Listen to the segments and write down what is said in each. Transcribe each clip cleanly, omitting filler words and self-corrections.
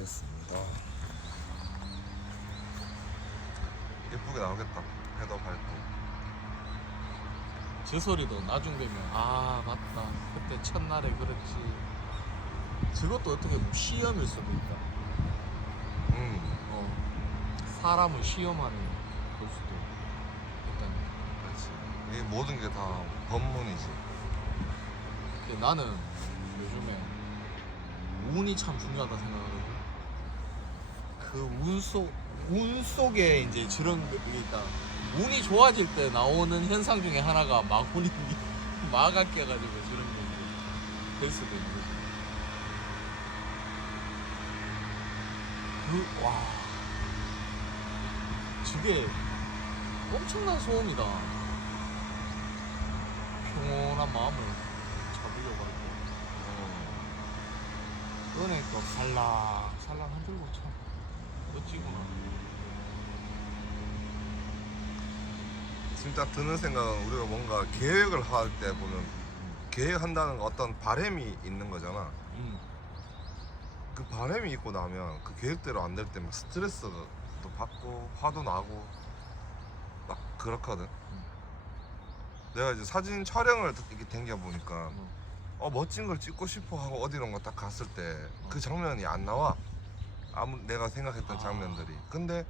됐습니다. 예쁘게 나오겠다. 해도 밝고. 저 소리도 나중 되면 아 맞다 그때 첫날에 그랬지. 저것도 어떻게 보면 시험일 수도 있다. 사람을 시험하는 걸 수도 있다는. 그렇지. 이 모든 게 다 법문이지. 나는 요즘에 운이 참 중요하다 생각하거든. 그 운 속에 이제 저런 게 있다. 운이 좋아질 때 나오는 현상 중에 하나가 마운이 마가 껴가지고 저런 게 될 수도 있는 거지. 와 저게 엄청난 소음이다. 평온한 마음을 잡으려고 할 때 은행도 살랑살랑 흔들고 참 멋지구나. 진짜 드는 생각은 우리가 뭔가 계획을 할 때 보면 계획한다는 어떤 바람이 있는 거잖아. 그 바람이 있고 나면 그 계획대로 안 될 때 막 스트레스도 받고 화도 나고 막 그렇거든. 내가 이제 사진 촬영을 이렇게 댕겨 보니까 멋진 걸 찍고 싶어 하고 어디론가 딱 갔을 때 그 장면이 안 나와. 내가 생각했던 장면들이. 근데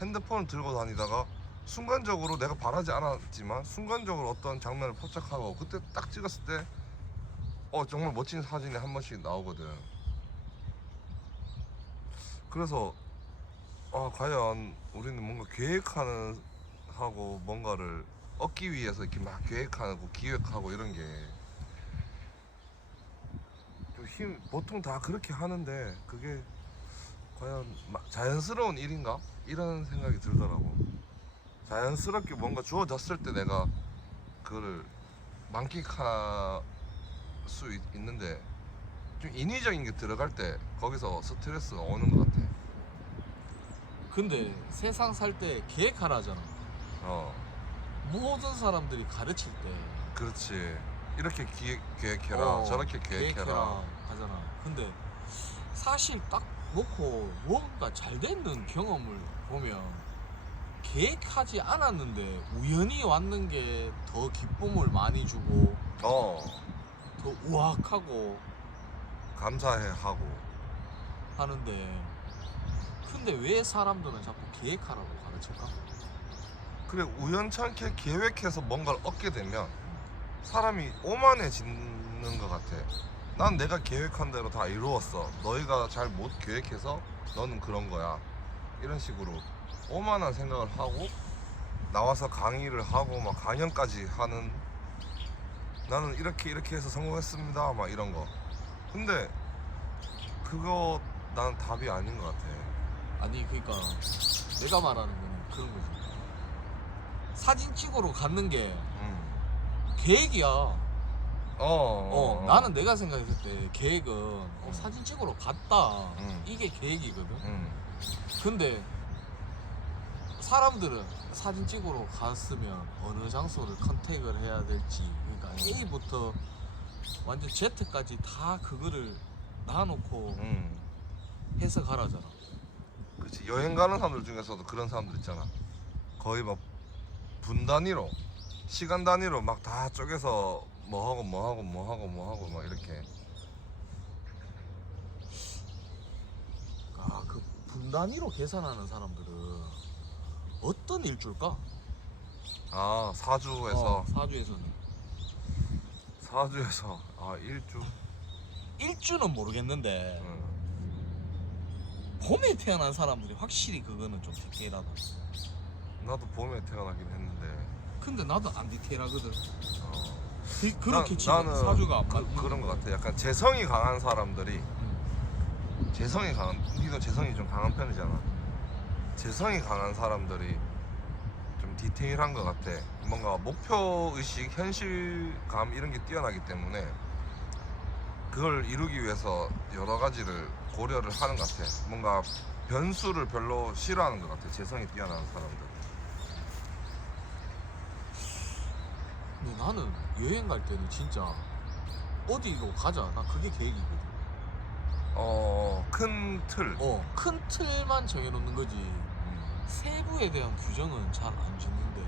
핸드폰을 들고 다니다가 순간적으로 내가 바라지 않았지만 순간적으로 어떤 장면을 포착하고 그때 딱 찍었을 때 정말 멋진 사진이 한 번씩 나오거든. 그래서 과연 우리는 뭔가 계획하는 하고 뭔가를 얻기 위해서 이렇게 막 계획하고 기획하고 이런 게 좀 보통 다 그렇게 하는데 그게 과연 자연스러운 일인가? 이런 생각이 들더라고. 자연스럽게 뭔가 주어졌을 때 내가 그거를 만끽할 수 있는데 좀 인위적인 게 들어갈 때 거기서 스트레스가 오는 것 같아. 근데 세상 살 때 계획하라잖아. 모든 사람들이 가르칠 때 그렇지. 이렇게 계획해라 저렇게 계획해라 하잖아. 근데 사실 딱 놓고 뭔가 잘 되는 경험을 보면 계획하지 않았는데 우연히 왔는 게 더 기쁨을 많이 주고 더 우악하고 감사해 하고. 하는데, 근데 왜 사람들은 자꾸 계획하라고 가르칠까? 그래, 우연찮게 계획해서 뭔가를 얻게 되면 사람이 오만해지는 것 같아. 난 내가 계획한 대로 다 이루었어. 너희가 잘 못 계획해서 너는 그런 거야. 이런 식으로 오만한 생각을 하고 나와서 강의를 하고 막 강연까지 하는, 나는 이렇게 해서 성공했습니다 막 이런 거. 근데 그거 난 답이 아닌 것 같아. 아니 그러니까 내가 말하는 거는 그런 거지. 사진 찍으러 갔는 게 계획이야. 나는 내가 생각했을 때 계획은 사진 찍으러 갔다 이게 계획이거든. 근데 사람들은 사진 찍으러 갔으면 어느 장소를 컨택을 해야 될지, 그러니까 A부터 완전 Z까지 다 그거를 놔놓고 해석하라잖아. 그렇지. 여행 가는 사람들 중에서도 그런 사람들 있잖아. 거의 막 분 단위로, 시간 단위로 막 다 쪼개서 뭐 하고 막 이렇게. 그 분 단위로 계산하는 사람들은 어떤 일줄까? 사주에서. 사주에서는 일주. 일주는 모르겠는데 봄에 태어난 사람들이 확실히 그거는 좀 디테일하다. 나도 봄에 태어나긴 했는데. 근데 나도 안 디테일하거든. 그렇게 나는 치면 사주가 안 맞는 그런 것 같아. 약간 재성이 강한 사람들이, 니도 재성이 좀 강한 편이잖아. 재성이 강한 사람들이 좀 디테일한 것 같아. 뭔가 목표의식, 현실감 이런 게 뛰어나기 때문에 그걸 이루기 위해서 여러 가지를 고려를 하는 것 같아. 뭔가 변수를 별로 싫어하는 것 같아. 재성이 뛰어난 사람들. 근데 나는 여행 갈 때는 진짜 어디로 가자, 나 그게 계획이거든. 큰 틀. 큰 틀만 정해놓는 거지. 세부에 대한 규정은 잘 안 짓는데.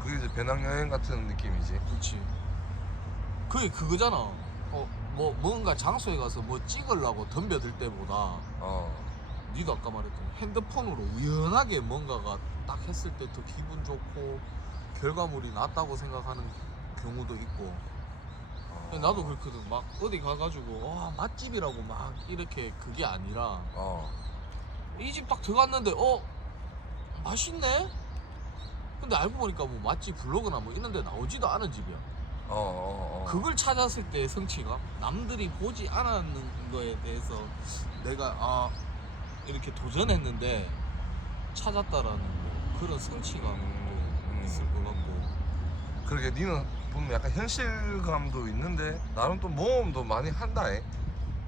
그게 이제 배낭여행 같은 느낌이지. 그렇지. 그게 그거잖아. 뭐 뭔가 장소에 가서 뭐 찍으려고 덤벼들 때보다 니도 아까 말했던 핸드폰으로 우연하게 뭔가가 딱 했을 때 더 기분 좋고 결과물이 낫다고 생각하는 경우도 있고. 나도 그렇거든. 막 어디 가가지고 와 맛집이라고 막 이렇게 그게 아니라 이 집 딱 들어갔는데 맛있네? 근데 알고 보니까 뭐 맛집 블로그나 뭐 이런 데 나오지도 않은 집이야. 그걸 찾았을 때 성취감? 남들이 보지 않았는 거에 대해서 내가 이렇게 도전했는데 찾았다라는 그런 성취감도 있을 것 같고. 그러게 니는 보면 약간 현실감도 있는데 나름 또 모험도 많이 한다.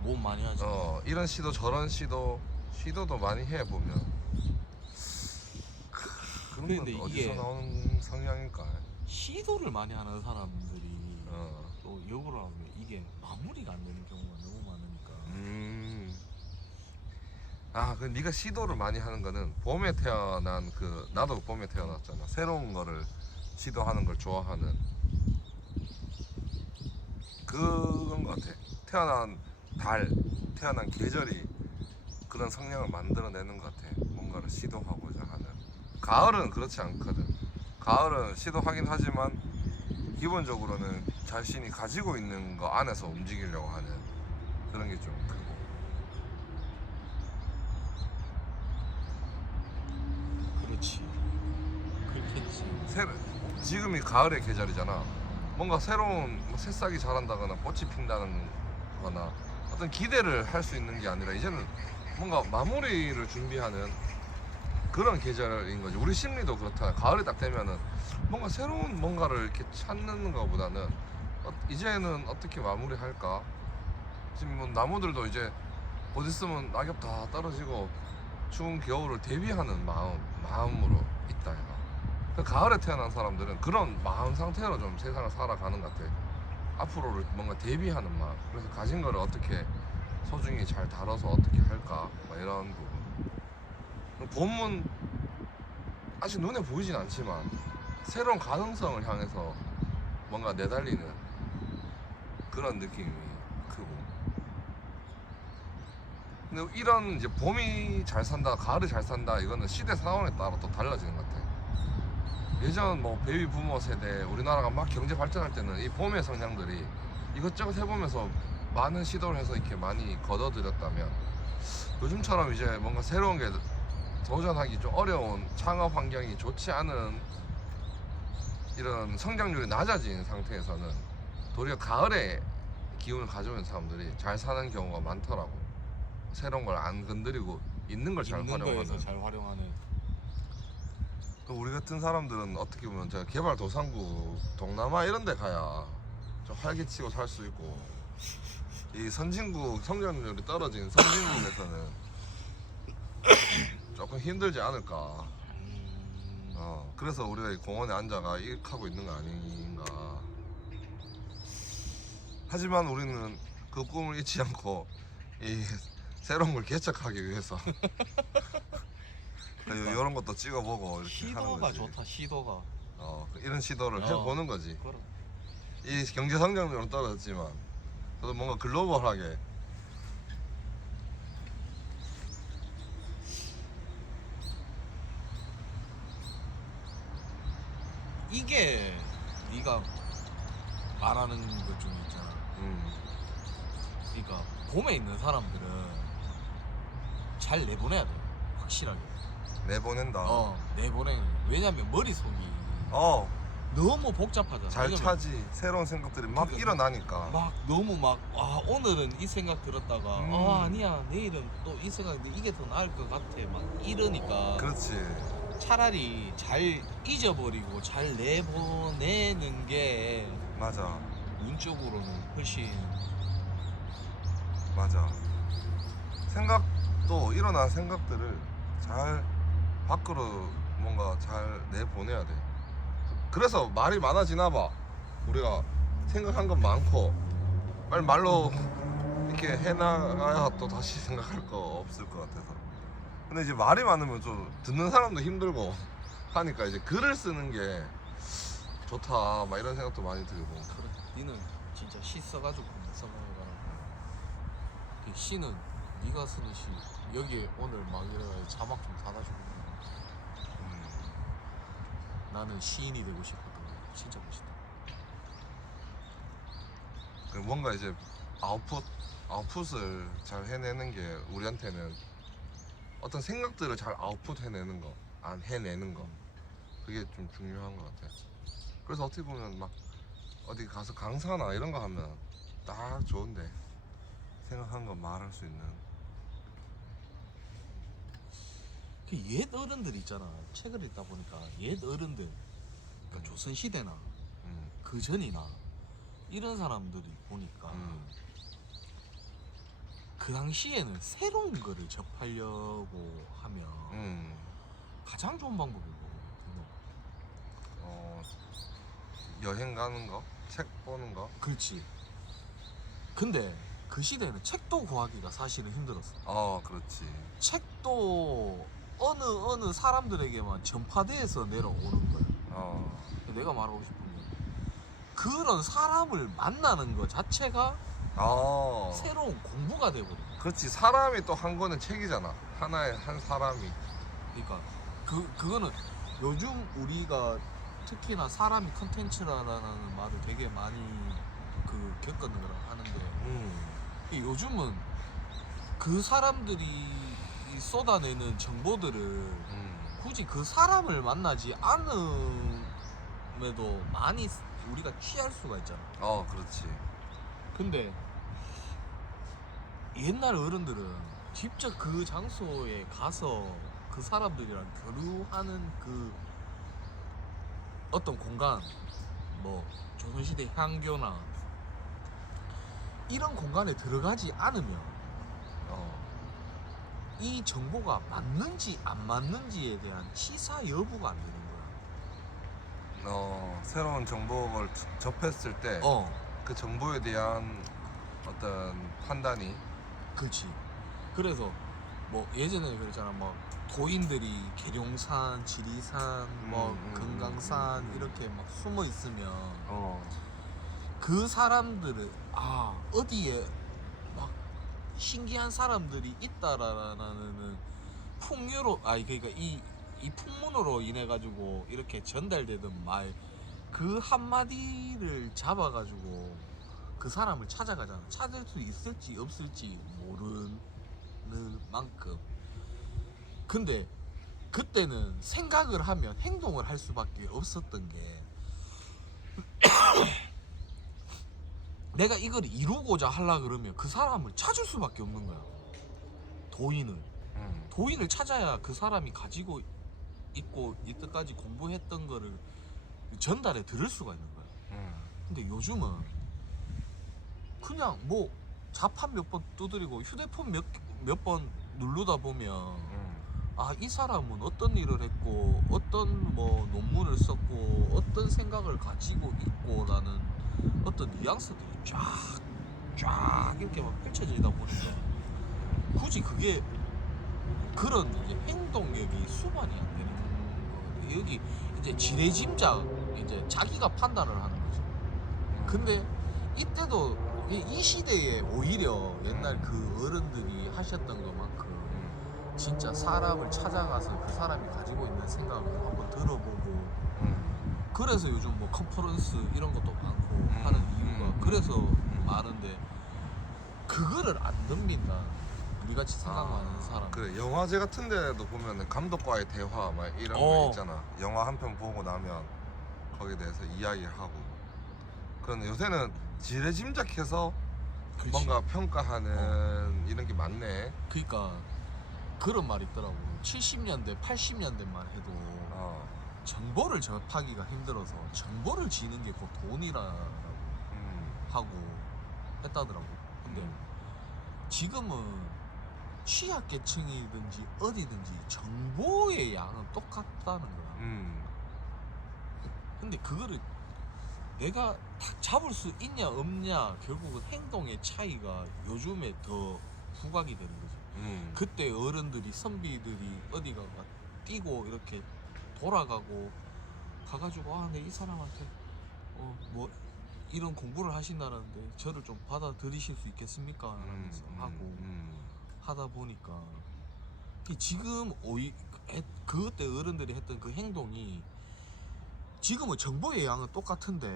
몸 많이 하지. 이런 시도 저런 시도도 많이 해 보면. 그런 건 근데 어디서 이게 나오는 성향일까? 시도를 많이 하는 사람들이 또 역으로 하면 이게 마무리가 안 되는 경우가 너무 많으니까. 그 네가 시도를 많이 하는 거는 봄에 태어난 나도 봄에 태어났잖아. 새로운 거를 시도하는 걸 좋아하는 그건 것 같아. 태어난 태어난 계절이 그런 성향을 만들어내는 것 같아. 뭔가를 시도하고자 하는. 가을은 그렇지 않거든. 가을은 시도하긴 하지만 기본적으로는 자신이 가지고 있는 거 안에서 움직이려고 하는 그런 게 좀 크고. 그렇지. 그렇겠지. 지금이 가을의 계절이잖아. 뭔가 새로운 새싹이 자란다거나 꽃이 핀다는 거나 어떤 기대를 할 수 있는 게 아니라 이제는 뭔가 마무리를 준비하는 그런 계절인 거지. 우리 심리도 그렇다. 가을이 딱 되면은 뭔가 새로운 뭔가를 이렇게 찾는 것보다는 이제는 어떻게 마무리할까? 지금 뭐 나무들도 이제 곧 있으면 낙엽 다 떨어지고 추운 겨울을 대비하는 마음으로 있다 얘가. 그 가을에 태어난 사람들은 그런 마음 상태로 좀 세상을 살아가는 것 같아. 앞으로를 뭔가 대비하는 마음. 그래서 가진 거를 어떻게 소중히 잘 다뤄서 어떻게 할까? 막 이런 부분. 봄은 아직 눈에 보이진 않지만 새로운 가능성을 향해서 뭔가 내달리는 그런 느낌이 크고. 근데 이런 이제 봄이 잘 산다, 가을이 잘 산다, 이거는 시대 상황에 따라 또 달라지는 것 같아. 예전 뭐 베이비 부모 세대, 우리나라가 막 경제 발전할 때는 이 봄의 성향들이 이것저것 해보면서 많은 시도를 해서 이렇게 많이 거둬들였다면, 요즘처럼 이제 뭔가 새로운 게 도전하기 좀 어려운 창업 환경이 좋지 않은 이런 성장률이 낮아진 상태에서는 도리어 가을에 기운을 가져오는 사람들이 잘 사는 경우가 많더라고. 새로운 걸 안 건드리고 있는 걸 잘 있는 활용하는. 거에서 잘 활용하는. 또 우리 같은 사람들은 어떻게 보면 저 개발도상국, 동남아 이런 데 가야 좀 활기치고 살 수 있고, 이 선진국, 성장률이 떨어진 선진국에서는 조금 힘들지 않을까. 그래서 우리가 이 공원에 앉아가 일하고 있는 거 아닌가. 하지만 우리는 그 꿈을 잊지 않고 이 새로운 걸 개척하기 위해서 이런 것도 찍어보고 이렇게 하는 시도가 거지. 좋다. 시도가. 이런 시도를 해보는 거지. 그럼. 이 경제 성장률은 떨어졌지만 저도 뭔가 글로벌하게. 이게 네가 말하는 것 중에 있잖아. 그러니까 봄에 있는 사람들은 잘 내보내야 돼. 확실하게. 내보낸다. 내보내. 왜냐면 머릿속이 너무 복잡하잖아. 잘 왜냐면 차지. 새로운 생각들이 막 그러니까 일어나니까. 막 너무 오늘은 이 생각 들었다가 아니야 내일은 또 이 생각인데 이게 더 나을 것 같아 막 이러니까. 그렇지. 차라리 잘 잊어버리고 잘 내보내는 게 맞아. 운적으로는 훨씬. 맞아. 생각도, 일어난 생각들을 잘 밖으로 뭔가 잘 내보내야 돼. 그래서 말이 많아지나 봐. 우리가 생각한 건 많고 빨리 말로 어떻게 해나가야 또 다시 생각할 거 없을 것 같아서. 근데 이제 말이 많으면 좀 듣는 사람도 힘들고 하니까 이제 글을 쓰는 게 좋다 막 이런 생각도 많이 들고. 그래, 니는 진짜 시 써가지고 써봐라. 그 시는 네가 쓰는 시 여기에 오늘 막 이래가지고 자막 좀 달아주고. 나는 시인이 되고 싶거든. 진짜 멋있다. 뭔가 이제 아웃풋을 잘 해내는 게 우리한테는 어떤 생각들을 잘 아웃풋 해내는 거, 안 해내는 거, 그게 좀 중요한 것 같아. 그래서 어떻게 보면 막 어디 가서 강사나 이런 거 하면 딱 좋은데, 생각한 거 말할 수 있는. 그 옛 어른들 있잖아. 책을 읽다 보니까 옛 어른들, 그러니까 조선 시대나 그 전이나 이런 사람들이 보니까 그 당시에는 새로운 거를 접하려고 하면 가장 좋은 방법이 뭐거든. 여행 가는 거, 책 보는 거. 그렇지. 근데 그 시대는 책도 구하기가 사실은 힘들었어. 그렇지. 책도 어느 사람들에게만 전파돼서 내려오는 거야. 내가 말하고 싶은 게 그런 사람을 만나는 것 자체가 새로운 공부가 돼버려. 그렇지. 사람이 또 한 권은 책이잖아. 하나의 한 사람이. 그러니까 그거는 요즘 우리가 특히나 사람이 컨텐츠라는 말을 되게 많이 겪는 거라 하는데 요즘은 그 사람들이 쏟아내는 정보들을 굳이 그 사람을 만나지 않음에도 많이 우리가 취할 수가 있잖아. 그렇지. 근데 옛날 어른들은 직접 그 장소에 가서 그 사람들이랑 교류하는 그 어떤 공간, 뭐 조선시대 향교나 이런 공간에 들어가지 않으면 이 정보가 맞는지 안 맞는지에 대한 시사 여부가 안 되는 거야. 새로운 정보를 접했을 때 그 정보에 대한 어떤 판단이. 그렇지. 그래서 뭐 예전에 그랬잖아. 뭐 도인들이 계룡산, 지리산, 금강산 이렇게 막 숨어 있으면 그 사람들은 어디에 막 신기한 사람들이 있다라는 풍류로 그러니까 이 풍문으로 인해 가지고 이렇게 전달되던 말 그 한마디를 잡아가지고 그 사람을 찾아가잖아. 찾을 수 있을지 없을지 모르는 만큼. 근데 그때는 생각을 하면 행동을 할 수밖에 없었던 게 내가 이걸 이루고자 하려 그러면 그 사람을 찾을 수밖에 없는 거야. 도인을 찾아야 그 사람이 가지고 있고 이때까지 공부했던 거를 전달해 들을 수가 있는 거야. 근데 요즘은 그냥 뭐 자판 몇 번 두드리고 휴대폰 몇 번 누르다 보면 이 사람은 어떤 일을 했고 어떤 뭐 논문을 썼고 어떤 생각을 가지고 있고라는 어떤 뉘앙스들이 쫙 이렇게 막 펼쳐지다 보니까 굳이 그게 그런 이제 행동력이 수반이 안 되는 거거든. 여기 이제 지레짐작 이제 자기가 판단을 하는 거지. 근데 이때도 이 시대에 오히려 옛날 그 어른들이 하셨던 것만큼 진짜 사람을 찾아가서 그 사람이 가지고 있는 생각을 한번 들어보고 그래서 요즘 뭐 컨퍼런스 이런 것도 많고 하는 이유가 그래서 많은데 그거를 안 넘긴다. 우리같이 생각하는 사람. 그래. 영화제 같은 데도 보면 감독과의 대화 막 이런 거 있잖아. 영화 한 편 보고 나면 거기에 대해서 이야기를 하고. 그런데 요새는 지레짐작해서 그치. 뭔가 평가하는 이런 게 많네. 그러니까 그런 말이 있더라고. 70년대 80년대만 해도 정보를 접하기가 힘들어서 정보를 지는 게 곧 돈이라고 하고 했다더라고. 근데 지금은 취약계층이든지 어디든지 정보의 양은 똑같다는 거야. 근데 그거를 내가 딱 잡을 수 있냐 없냐 결국은 행동의 차이가 요즘에 더 부각이 되는 거지. 그때 어른들이 선비들이 어디가 뛰고 이렇게 돌아가고 가가지고 아, 내 이 사람한테 뭐 이런 공부를 하신다는데 저를 좀 받아들이실 수 있겠습니까? 하면서 하고 하다 보니까 지금 그때 어른들이 했던 그 행동이 지금은 정보의 양은 똑같은데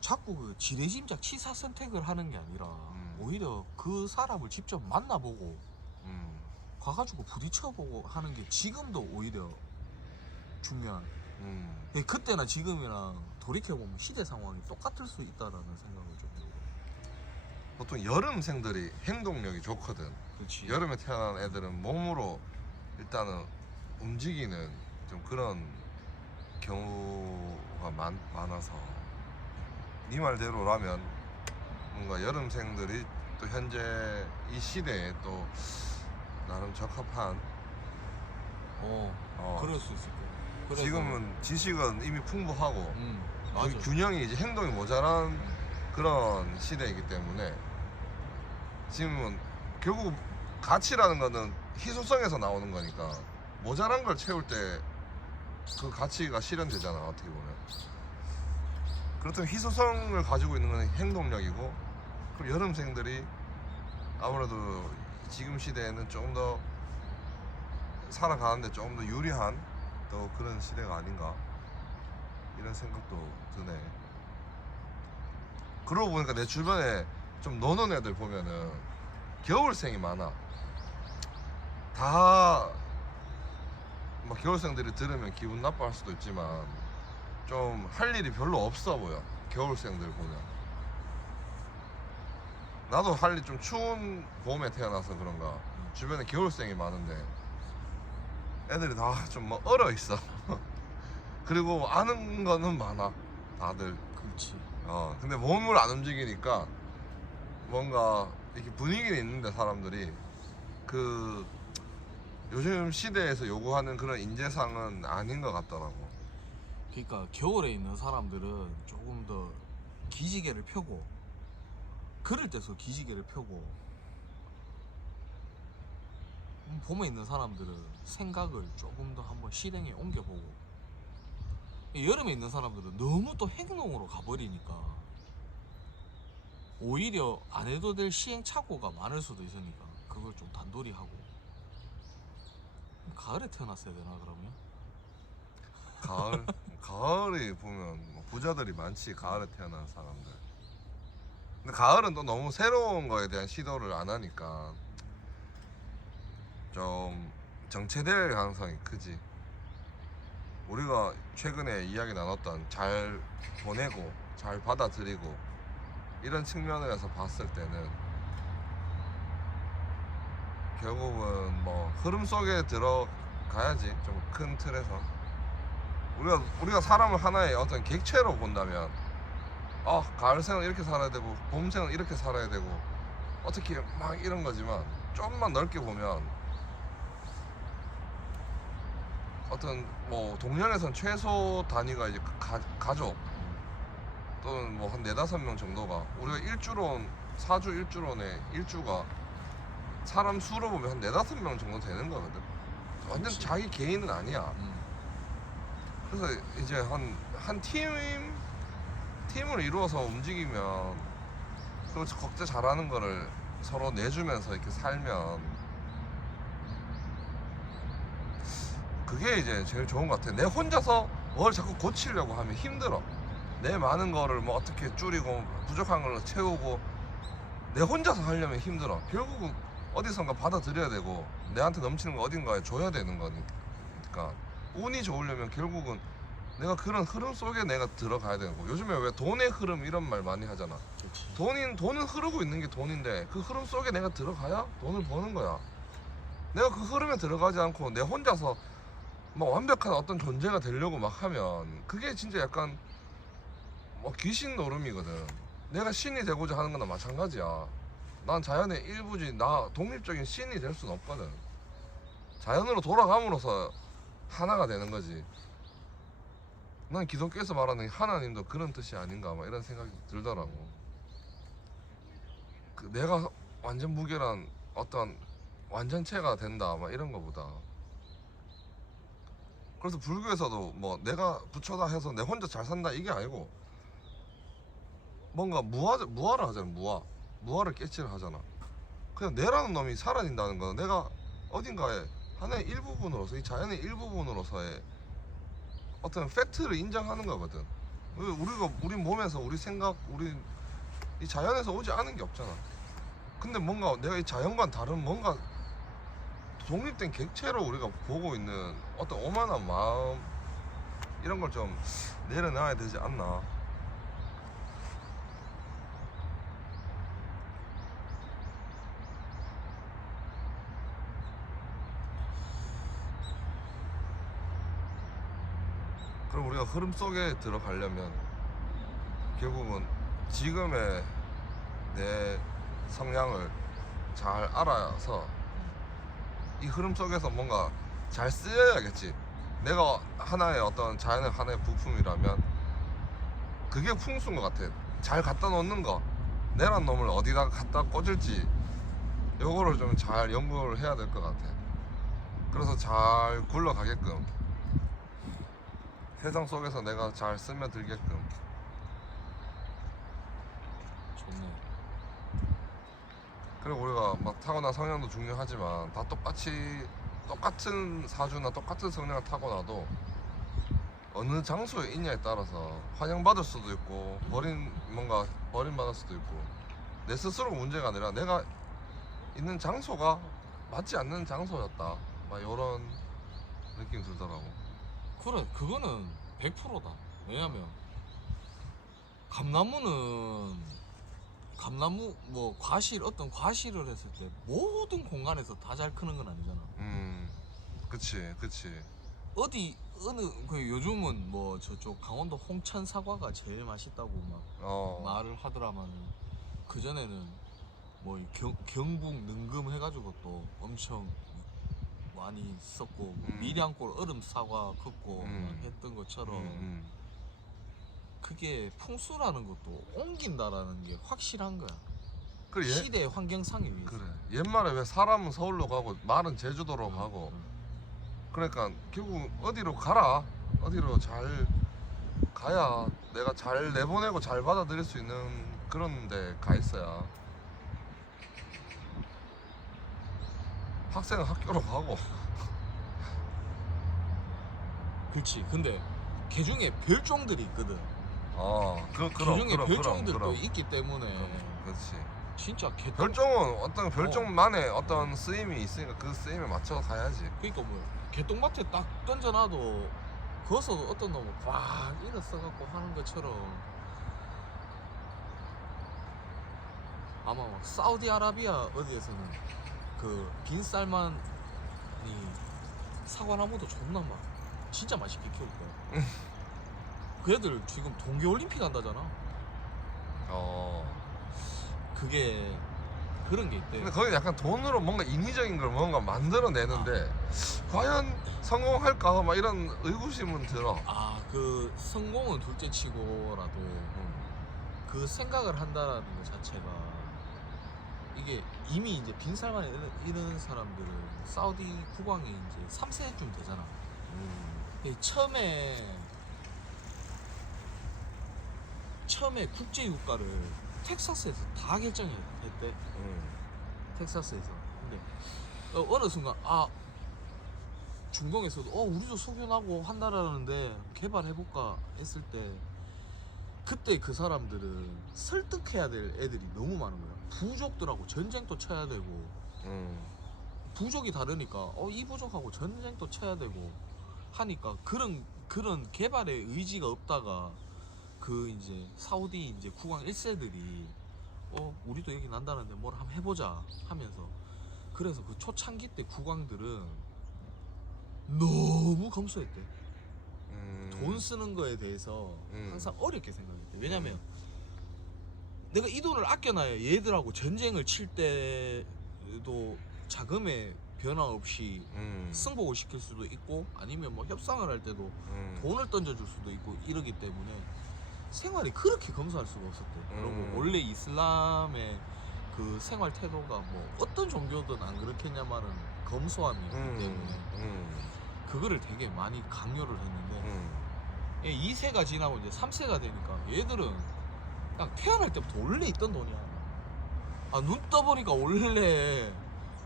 자꾸 그 지레짐작 치사 선택을 하는 게 아니라 오히려 그 사람을 직접 만나보고 가가지고 부딪혀보고 하는 게 지금도 오히려 중요한. 그때나 지금이랑 돌이켜보면 시대 상황이 똑같을 수 있다라는 생각을 좀 해요. 보통 여름생들이 행동력이 좋거든. 그렇지. 여름에 태어난 애들은 몸으로 일단은 움직이는 좀 그런 경우가 많아서 네 말대로라면 뭔가 여름생들이 또 현재 이 시대에 또 나름 적합한 그럴 수 있을 거야. 그래서, 지금은 지식은 이미 풍부하고 맞아. 그 균형이 이제 행동이 모자란 그런 시대이기 때문에 지금은 결국 가치라는 거는 희소성에서 나오는 거니까 모자란 걸 채울 때 그 가치가 실현되잖아 어떻게 보면. 그렇다면 희소성을 가지고 있는 건 행동력이고 그럼 여름생들이 아무래도 지금 시대에는 조금 더 살아가는데 조금 더 유리한 또 그런 시대가 아닌가 이런 생각도 드네. 그러고 보니까 내 주변에 좀 노는 애들 보면은 겨울생이 많아. 다 막 겨울생들이 들으면 기분 나빠할 수도 있지만 좀 할 일이 별로 없어 보여. 겨울생들 보면. 나도 할 일 좀 추운 봄에 태어나서 그런가 주변에 겨울생이 많은데 애들이 다 좀 뭐 얼어 있어. 그리고 아는 거는 많아 다들. 그렇지. 근데 몸을 안 움직이니까 뭔가 이렇게 분위기는 있는데 사람들이 그 요즘 시대에서 요구하는 그런 인재상은 아닌 것 같더라고. 그러니까 겨울에 있는 사람들은 조금 더 기지개를 펴고 그럴 때서 기지개를 펴고 봄에 있는 사람들은 생각을 조금 더 한번 실행에 옮겨보고 여름에 있는 사람들은 너무 또 행동으로 가버리니까 오히려 안 해도 될 시행착오가 많을 수도 있으니까 그걸 좀 단돌이 하고. 가을에 태어났어야 되나 그러면? 가을이 보면 뭐 부자들이 많지. 가을에 태어난 사람들. 근데 가을은 또 너무 새로운 거에 대한 시도를 안 하니까 좀 정체될 가능성이 크지. 우리가 최근에 이야기 나눴던 잘 보내고 잘 받아들이고 이런 측면에서 봤을 때는 결국은 뭐 흐름 속에 들어가야지. 좀 큰 틀에서 우리가 사람을 하나의 어떤 객체로 본다면 가을생은 이렇게 살아야 되고 봄생은 이렇게 살아야 되고 어떻게 막 이런 거지만 좀만 넓게 보면 어떤 뭐 동년에선 최소 단위가 이제 가족 또는 뭐 한 4-5명 정도가 우리가 사주 일주론에 일주가 사람 수로 보면 한 4-5명 정도 되는 거거든. 완전 그렇지. 자기 개인은 아니야. 그래서 이제 한 팀을 이루어서 움직이면 그리고 각자 잘하는 거를 서로 내주면서 이렇게 살면 그게 이제 제일 좋은 것 같아. 내 혼자서 뭘 자꾸 고치려고 하면 힘들어. 내 많은 거를 뭐 어떻게 줄이고 부족한 걸로 채우고 내 혼자서 하려면 힘들어. 결국은 어디선가 받아들여야 되고 내한테 넘치는 거 어딘가에 줘야 되는 거니까 운이 좋으려면 결국은 내가 그런 흐름 속에 내가 들어가야 되는 거. 요즘에 왜 돈의 흐름 이런 말 많이 하잖아. 그렇지. 돈은 흐르고 있는 게 돈인데 그 흐름 속에 내가 들어가야 돈을 버는 거야. 내가 그 흐름에 들어가지 않고 내 혼자서 막 완벽한 어떤 존재가 되려고 막 하면 그게 진짜 약간 뭐 귀신 노름이거든. 내가 신이 되고자 하는 거나 마찬가지야. 난 자연의 일부지. 나 독립적인 신이 될 수는 없거든. 자연으로 돌아감으로써 하나가 되는 거지. 난 기독교에서 말하는 하나님도 그런 뜻이 아닌가 막 이런 생각이 들더라고. 그 내가 완전 무결한 어떤 완전체가 된다 막 이런 거보다. 그래서 불교에서도 뭐 내가 부처다 해서 내 혼자 잘 산다 이게 아니고 뭔가 무아를 하잖아. 무아를 깨치를 하잖아. 그냥 내라는 놈이 사라진다는 건 내가 어딘가에 하나의 일부분으로서 이 자연의 일부분으로서의 어떤 팩트를 인정하는 거거든. 우리 몸에서 우리 생각 우리 이 자연에서 오지 않은 게 없잖아. 근데 뭔가 내가 이 자연과는 다른 뭔가 독립된 객체로 우리가 보고 있는 어떤 오만한 마음 이런 걸 좀 내려놔야 되지 않나. 그럼 우리가 흐름 속에 들어가려면 결국은 지금의 내 성향을 잘 알아서 이 흐름 속에서 뭔가 잘 쓰여야겠지. 내가 하나의 어떤 자연의 하나의 부품이라면 그게 풍수인 것 같아. 잘 갖다 놓는 거, 내란 놈을 어디다가 갖다 꽂을지 요거를 좀 잘 연구를 해야 될 것 같아. 그래서 잘 굴러가게끔 세상 속에서 내가 잘 스며들게끔. 좋네. 그리고 우리가 막 타고난 성향도 중요하지만 다 똑같은 사주나 똑같은 성향을 타고나도 어느 장소에 있냐에 따라서 환영받을 수도 있고 버림받을 수도 있고 내 스스로 문제가 아니라 내가 있는 장소가 맞지 않는 장소였다 막 이런 느낌이 들더라고. 그래, 그거는 100%다. 왜냐면 감나무 뭐 어떤 과실을 했을 때 모든 공간에서 다 잘 크는 건 아니잖아. 그치. 요즘은 뭐 저쪽 강원도 홍천 사과가 제일 맛있다고 막 말을 하더라마는, 그 전에는 뭐 경북 능금 해가지고 또 엄청 많이 썼고 밀양골 얼음 사과 걷고 막 했던 것처럼 그게 풍수라는 것도 옮긴다라는 게 확실한 거야. 그래, 시대의 환경상에 의해서. 그래. 옛말에 왜 사람은 서울로 가고 말은 제주도로 가고 그러니까 결국 어디로 가라. 어디로 잘 가야 내가 잘 내보내고 잘 받아들일 수 있는 그런 데 가 있어야 학생은 학교로 가고. 그렇지. 근데 개중에 별종들이 있거든. 그런 별종들도 있기 때문에 그렇지. 진짜 별종은 어떤 별종만의 어떤 쓰임이 있으니까 그 쓰임에 맞춰서 가야지. 그러니까 뭐 개똥밭에 딱 던져놔도 거기서 어떤 놈은 꽉 일어 써갖고 하는 것처럼 아마 막 사우디아라비아 어디에서는 그 빈쌀만이 사과나무도 존나 막 진짜 맛있게 키울 거야. 그 애들 지금 동계올림픽 한다잖아. 그게 그런 게 있대. 근데 거기 약간 돈으로 뭔가 인위적인 걸 뭔가 만들어내는데 과연 성공할까 막 이런 의구심은 들어. 그 성공은 둘째치고라도 그 생각을 한다라는 것 자체가 이게 이미 이제 빈살만에 이르는 사람들은 사우디 국왕이 이제 3세쯤 되잖아. 처음에 국제유가를 텍사스에서 다 결정했대. 텍사스에서. 근데 어느 순간 중동에서도 우리도 석유나고 한다라는데 개발해볼까 했을 때 그때 그 사람들은 설득해야 될 애들이 너무 많은 거야. 부족들하고 전쟁도 쳐야 되고 부족이 다르니까 이 부족하고 전쟁도 쳐야 되고 하니까 그런 개발의 의지가 없다가 그 이제 사우디 이제 국왕 1세들이 우리도 여기 난다는데 뭘 한번 해보자 하면서, 그래서 그 초창기 때 국왕들은 너무 검소했대. 돈 쓰는 거에 대해서 항상 어렵게 생각했대. 왜냐면 내가 이 돈을 아껴놔야 얘들하고 전쟁을 칠 때도 자금에 변화 없이 승복을 시킬 수도 있고 아니면 뭐 협상을 할 때도 돈을 던져줄 수도 있고 이러기 때문에 생활이 그렇게 검소할 수가 없었대. 그리고 원래 이슬람의 그 생활 태도가 뭐 어떤 종교든 안 그렇겠냐마는 검소함이 있기 때문에 그거를 되게 많이 강요를 했는데 2세가 지나고 이제 3세가 되니까 얘들은 그냥 태어날 때부터 원래 있던 돈이야. 아, 눈 떠보니까 원래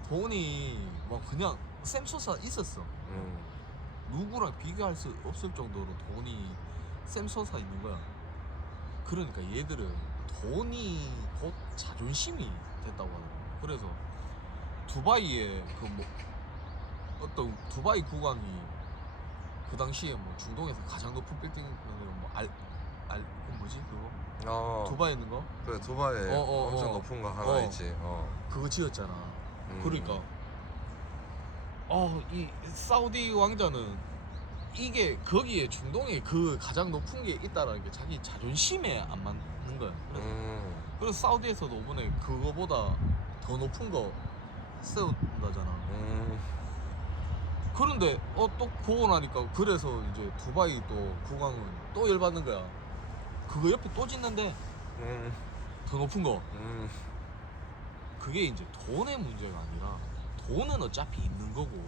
돈이 뭐 그냥 샘솟아 있었어. 누구랑 비교할 수 없을 정도로 돈이 샘솟아 있는 거야. 그러니까 얘들은 돈이 곧 자존심이 됐다고 하더라고. 그래서 두바이에 그 뭐 어떤 두바이 국왕이 그 당시에 뭐 중동에서 가장 높은 빌딩 그 뭐지 그거? 두바이에 있는 거? 그래 두바이에 엄청 높은 거 하나 있지. 그거 지었잖아. 그러니까 이 사우디 왕자는 이게 거기에 중동에 그 가장 높은 게 있다라는 게 자기 자존심에 안 맞는 거야. 그래서 사우디에서도 이번에 그거보다 더 높은 거 세운다잖아. 그런데 또 보고 나니까 그래서 이제 두바이 또 국왕은 또 열받는 거야. 그거 옆에 또 짓는데 더 높은 거. 그게 이제 돈의 문제가 아니라 돈은 어차피 있는 거고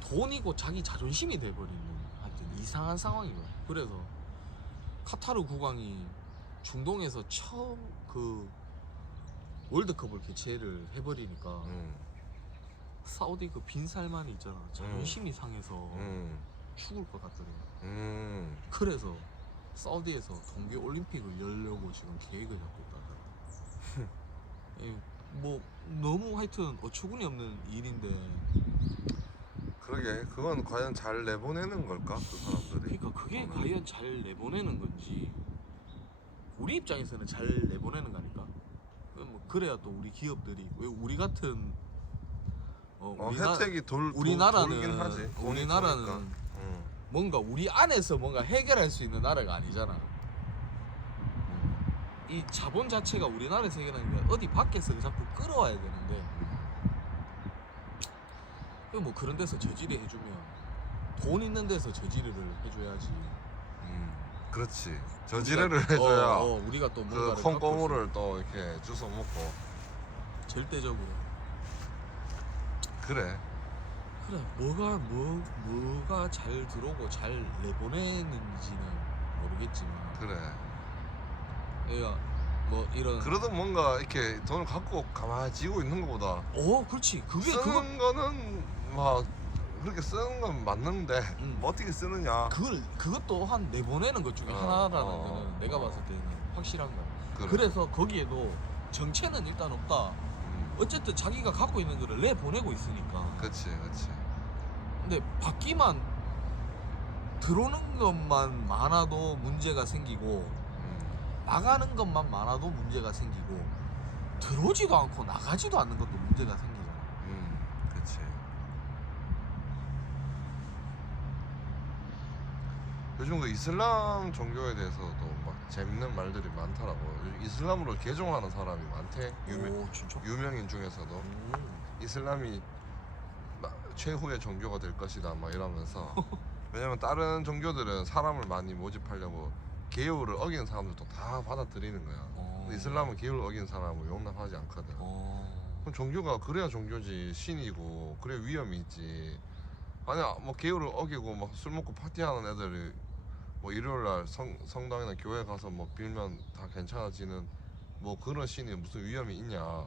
돈이고 자기 자존심이 돼버리는 하여튼 이상한 상황이거든. 그래서 카타르 국왕이 중동에서 처음 그 월드컵을 개최를 해버리니까 사우디 그 빈살만이 있잖아. 자존심이 상해서 죽을 것 같더래. 그래서 사우디에서 동계 올림픽을 열려고 지금 계획을 잡고 있다. 뭐 너무 하여튼 어처구니 없는 일인데. 그러게 그건 과연 잘 내보내는 걸까 그 사람들이? 그러니까 그게 과연 잘 내보내는 건지 우리 입장에서는 잘 내보내는 거니까. 뭐 그래야 또 우리 기업들이 왜 우리 같은 혜택이 돌긴 우리나라는 하지. 우리나라는 뭔가 우리 안에서 뭔가 해결할 수 있는 나라가 아니잖아. 이 자본 자체가 우리나라에서 해결하는 게 어디 밖에서 자꾸 끌어와야 되는데 뭐 그런 데서 저지를 해주면 돈 있는 데서 저지를 해줘야지. 그렇지. 저지르를 해줘야 우리가 또 그 뭔가를 콩고물을 또 이렇게 주워 먹고. 절대적으로. 그래 뭐가 잘 들어오고 잘 내보내는지는 모르겠지만 그래. 얘가 뭐 이런 그래도 뭔가 이렇게 돈을 갖고 가만히 지고 있는 것보다 그렇지. 그게 쓰는 거는 막 그렇게 쓰는 건 맞는데 뭐 어떻게 쓰느냐. 그것 또한 내보내는 것 중에 하나라는 거는 내가 봤을 때는 확실한 거야. 그래. 그래서 거기에도 정체는 일단 없다. 어쨌든 자기가 갖고 있는 거를 내보내고 있으니까. 그렇지. 근데 받기만 들어오는 것만 많아도 문제가 생기고 나가는 것만 많아도 문제가 생기고 들어오지도 않고 나가지도 않는 것도 문제가 생기잖아. 그렇지. 요즘 그 이슬람 종교에 대해서도 막 재밌는 말들이 많더라고. 요즘 이슬람으로 개종하는 사람이 많대. 진짜? 유명인 중에서도 이슬람이 최후의 종교가 될 것이다 막 이러면서. 왜냐면 다른 종교들은 사람을 많이 모집하려고 계율을 어기는 사람들도 다 받아들이는 거야. 근데 이슬람은 계율을 어기는 사람을 용납하지 않거든. 그럼 종교가 그래야 종교지. 신이고 그래야 위험이 있지. 아니 뭐 계율을 어기고 막 술 먹고 파티하는 애들이 뭐 일요일날 성당이나 교회 가서 뭐 빌면 다 괜찮아지는 뭐 그런 신이 무슨 위험이 있냐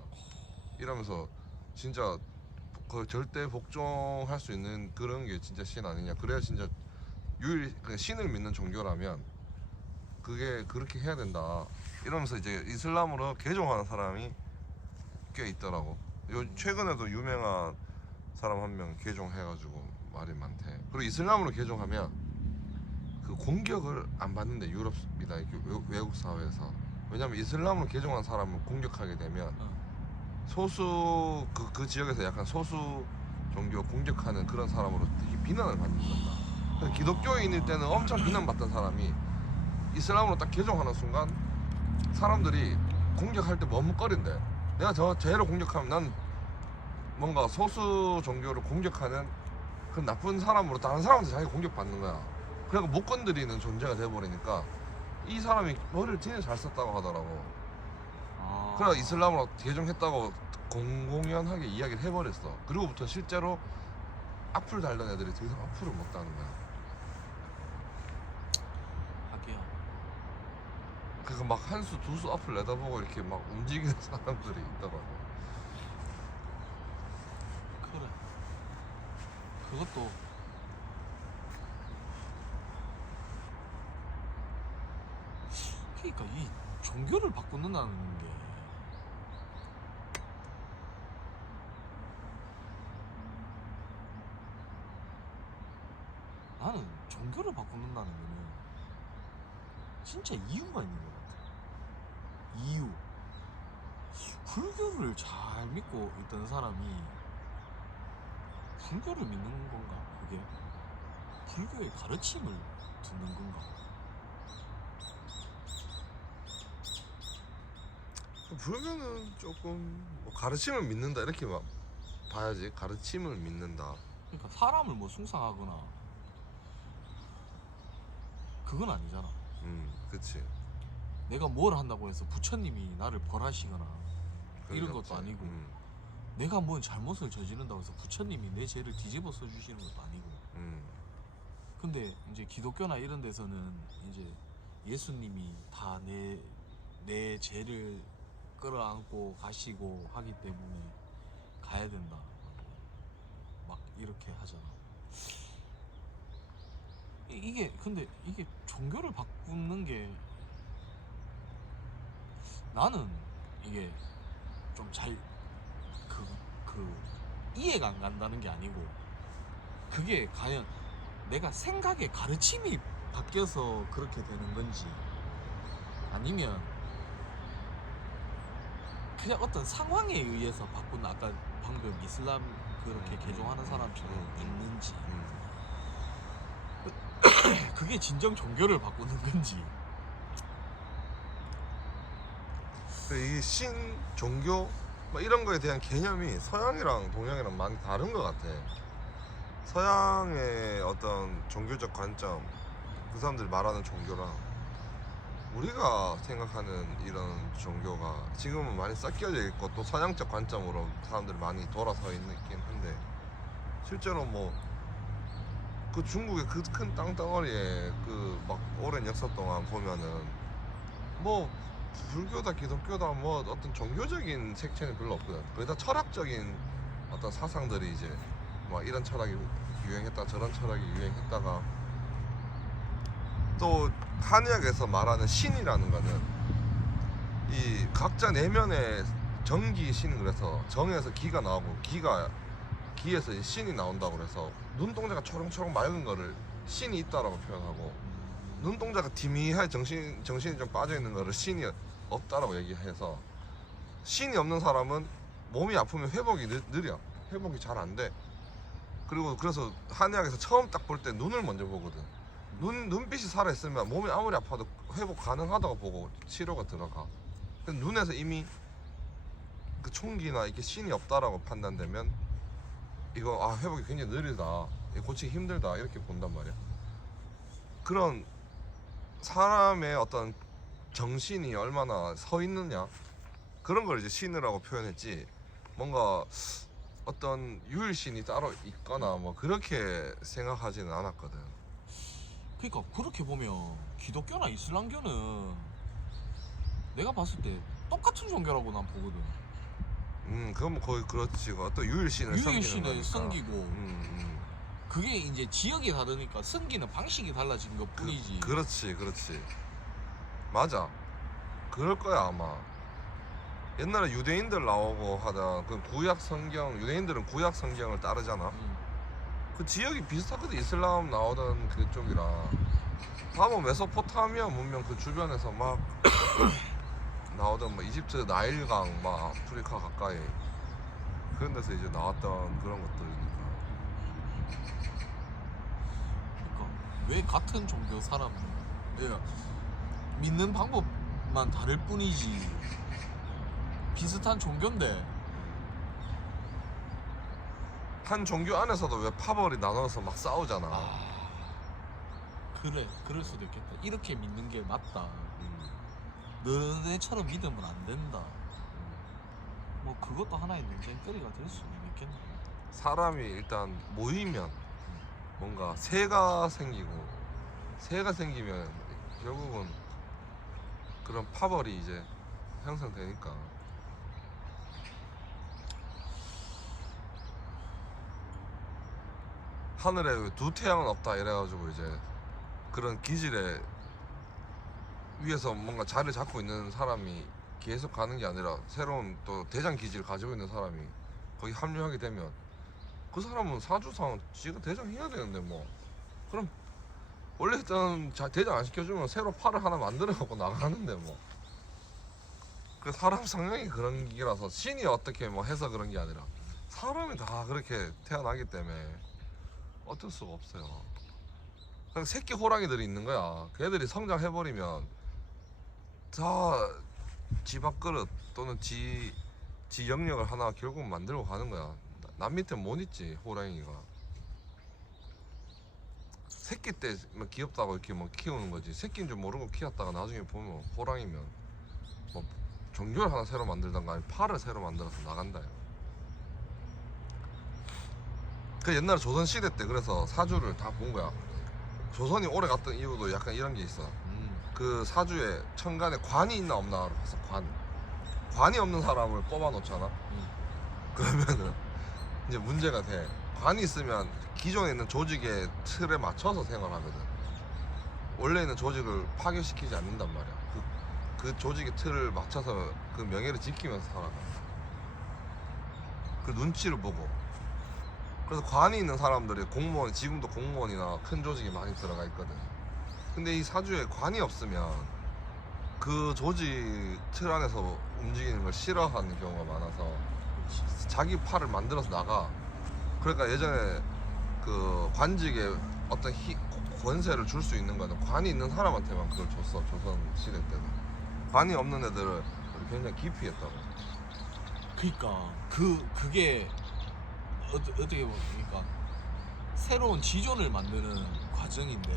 이러면서 진짜 그 절대 복종할 수 있는 그런 게 진짜 신 아니냐. 그래야 진짜 신을 믿는 종교라면 그게 그렇게 해야 된다 이러면서 이제 이슬람으로 개종하는 사람이 꽤 있더라고. 최근에도 유명한 사람 한 명 개종해가지고 말이 많대. 그리고 이슬람으로 개종하면 그 공격을 안 받는데 유럽이나 외국 사회에서. 왜냐면 이슬람으로 개종한 사람을 공격하게 되면 소수 그 지역에서 약간 소수 종교 공격하는 그런 사람으로 되게 비난을 받는다. 그래서 기독교인일 때는 엄청 비난받던 사람이 이슬람으로 딱 개종하는 순간 사람들이 공격할 때 머뭇거린대. 내가 쟤를 공격하면 난 뭔가 소수 종교를 공격하는 그 나쁜 사람으로 다른 사람한테 자기가 공격받는 거야. 그러니까 못 건드리는 존재가 돼버리니까 이 사람이 머리를 되게 잘 썼다고 하더라고. 그래 이슬람으로 개종했다고 공공연하게 이야기를 해버렸어. 그리고부터 실제로 악플 달던 애들이 더 이상 악플을 못 다는 거야. 하기야. 그러니까 막 한 수 두 수 앞을 내다보고 이렇게 막 움직이는 사람들이 있더라고. 그래. 그것도 그러니까 이 종교를 바꾼다는 게 나는 종교를 바꾼다는 거는 진짜 이유가 있는 것 같아. 이유. 불교를 잘 믿고 있던 사람이 불교를 믿는 건가? 그게 불교의 가르침을 듣는 건가? 불교는 조금 뭐 가르침을 믿는다 이렇게 막 봐야지. 가르침을 믿는다. 그러니까 사람을 뭐 숭상하거나 그건 아니잖아. 그치. 내가 뭘 한다고 해서 부처님이 나를 벌하시거나 그런 이런 게 것도 없지. 아니고 내가 뭔 잘못을 저지른다고 해서 부처님이 내 죄를 뒤집어 써주시는 것도 아니고. 근데 이제 기독교나 이런 데서는 이제 예수님이 다 내 죄를 끌어안고 가시고 하기 때문에 가야 된다 막 이렇게 하잖아. 이게 근데 이게 종교를 바꾸는 게 나는 이게 좀 잘 이해가 안 간다는 게 아니고 그게 과연 내가 생각의 가르침이 바뀌어서 그렇게 되는 건지 아니면 그냥 어떤 상황에 의해서 바꾼 아까 방금 이슬람 그렇게 개종하는 사람처럼 있는지 그게 진정 종교를 바꾸는 건지. 이 신, 종교 뭐 이런 거에 대한 개념이 서양이랑 동양이랑 많이 다른 것 같아. 서양의 어떤 종교적 관점, 그 사람들이 말하는 종교랑 우리가 생각하는 이런 종교가 지금은 많이 섞여져 있고 또 서양적 관점으로 사람들이 많이 돌아서 있긴 한데 실제로 뭐 그 중국의 그 큰 땅덩어리에 그 막 오랜 역사 동안 보면은 뭐 불교다 기독교다 뭐 어떤 종교적인 색채는 별로 없거든. 거의 다 철학적인 어떤 사상들이 이제 막 이런 철학이 유행했다 저런 철학이 유행했다가 또 한의학에서 말하는 신이라는 거는 이 각자 내면의 정기 신 그래서 정에서 기가 나오고 기에서 이제 신이 나온다고 그래서 눈동자가 초롱초롱 맑은 거를 신이 있다라고 표현하고 눈동자가 디미하게 정신이 좀 빠져있는 거를 신이 없다라고 얘기해서 신이 없는 사람은 몸이 아프면 회복이 느려. 회복이 잘 안 돼. 그리고 그래서 한의학에서 처음 딱 볼 때 눈을 먼저 보거든. 눈빛이 살아있으면 몸이 아무리 아파도 회복 가능하다고 보고 치료가 들어가. 근데 눈에서 이미 그 총기나 이게 신이 없다라고 판단되면 이거 회복이 굉장히 느리다. 고치기 힘들다. 이렇게 본단 말이야. 그런 사람의 어떤 정신이 얼마나 서 있느냐 그런 걸 이제 신이라고 표현했지 뭔가 어떤 유일신이 따로 있거나 뭐 그렇게 생각하지는 않았거든. 그러니까 그렇게 보면 기독교나 이슬람교는 내가 봤을 때 똑같은 종교라고 난 보거든. 그건 거의 그렇지. 또 유일신을 섬기고 그게 이제 지역이 다르니까 섬기는 방식이 달라진 것 뿐이지. 그렇지 맞아. 그럴 거야 아마. 옛날에 유대인들 나오고 하던 그 구약 성경, 유대인들은 구약 성경을 따르잖아. 그 지역이 비슷하거든. 이슬람 나오던 그쪽이라. 다뭐 메소포타미아 문명 그 주변에서 막 나오던 뭐 이집트 나일강 막 아프리카 가까이 그런 데서 이제 나왔던 그런 것들이니까. 그러니까 왜 같은 종교 사람 믿는 방법만 다를 뿐이지 비슷한 종교인데 한 종교 안에서도 왜 파벌이 나눠서 막 싸우잖아. 그래, 그럴 수도 있겠다. 이렇게 믿는 게 맞다. 음. 너네처럼 믿으면 안 된다. 뭐 그것도 하나의 논쟁거리가 될 수는 있겠네. 사람이 일단 모이면 뭔가 새가 생기고, 새가 생기면 결국은 그런 파벌이 이제 형성되니까. 하늘에 두 태양은 없다 이래가지고 이제 그런 기질에 위에서 뭔가 자리를 잡고 있는 사람이 계속 가는 게 아니라 새로운 또 대장 기질을 가지고 있는 사람이 거기 합류하게 되면 그 사람은 사주상 지가 대장 해야 되는데 뭐 그럼 원래 일단 대장 안 시켜주면 새로 팔을 하나 만들어 갖고 나가는데 뭐 그 사람 성향이 그런 기라서 신이 어떻게 뭐 해서 그런 게 아니라 사람이 다 그렇게 태어나기 때문에 어쩔 수가 없어요. 그냥 새끼 호랑이들이 있는 거야. 걔들이 성장해버리면 다 지 밥그릇 또는 지 영역을 하나 결국 만들고 가는 거야. 남 밑에 못 있지 호랑이가. 새끼 때 뭐 귀엽다고 이렇게 뭐 키우는 거지. 새끼인 줄 모르고 키웠다가 나중에 보면 호랑이면 뭐 종교를 하나 새로 만들던가 아니면 팔을 새로 만들어서 나간다. 그 옛날 조선 시대 때 그래서 사주를 다 본 거야. 조선이 오래 갔던 이유도 약간 이런 게 있어. 그 사주에 천간에 관이 있나 없나를 봐서 관이 없는 사람을 뽑아 놓잖아. 그러면은 이제 문제가 돼. 관이 있으면 기존에 있는 조직의 틀에 맞춰서 생활하거든. 원래 있는 조직을 파괴시키지 않는단 말이야. 그 조직의 틀을 맞춰서 그 명예를 지키면서 살아가. 그 눈치를 보고. 그래서 관이 있는 사람들이 공무원, 지금도 공무원이나 큰 조직이 많이 들어가 있거든. 근데 이 사주에 관이 없으면 그 조직 틀 안에서 움직이는 걸 싫어하는 경우가 많아서 자기 팔을 만들어서 나가. 그러니까 예전에 그 관직에 어떤 권세를 줄 수 있는 거는 관이 있는 사람한테만 그걸 줬어. 조선 시대 때는 관이 없는 애들을 굉장히 기피했다고. 그러니까 그게 어떻게 보니까 새로운 지존을 만드는 과정인데,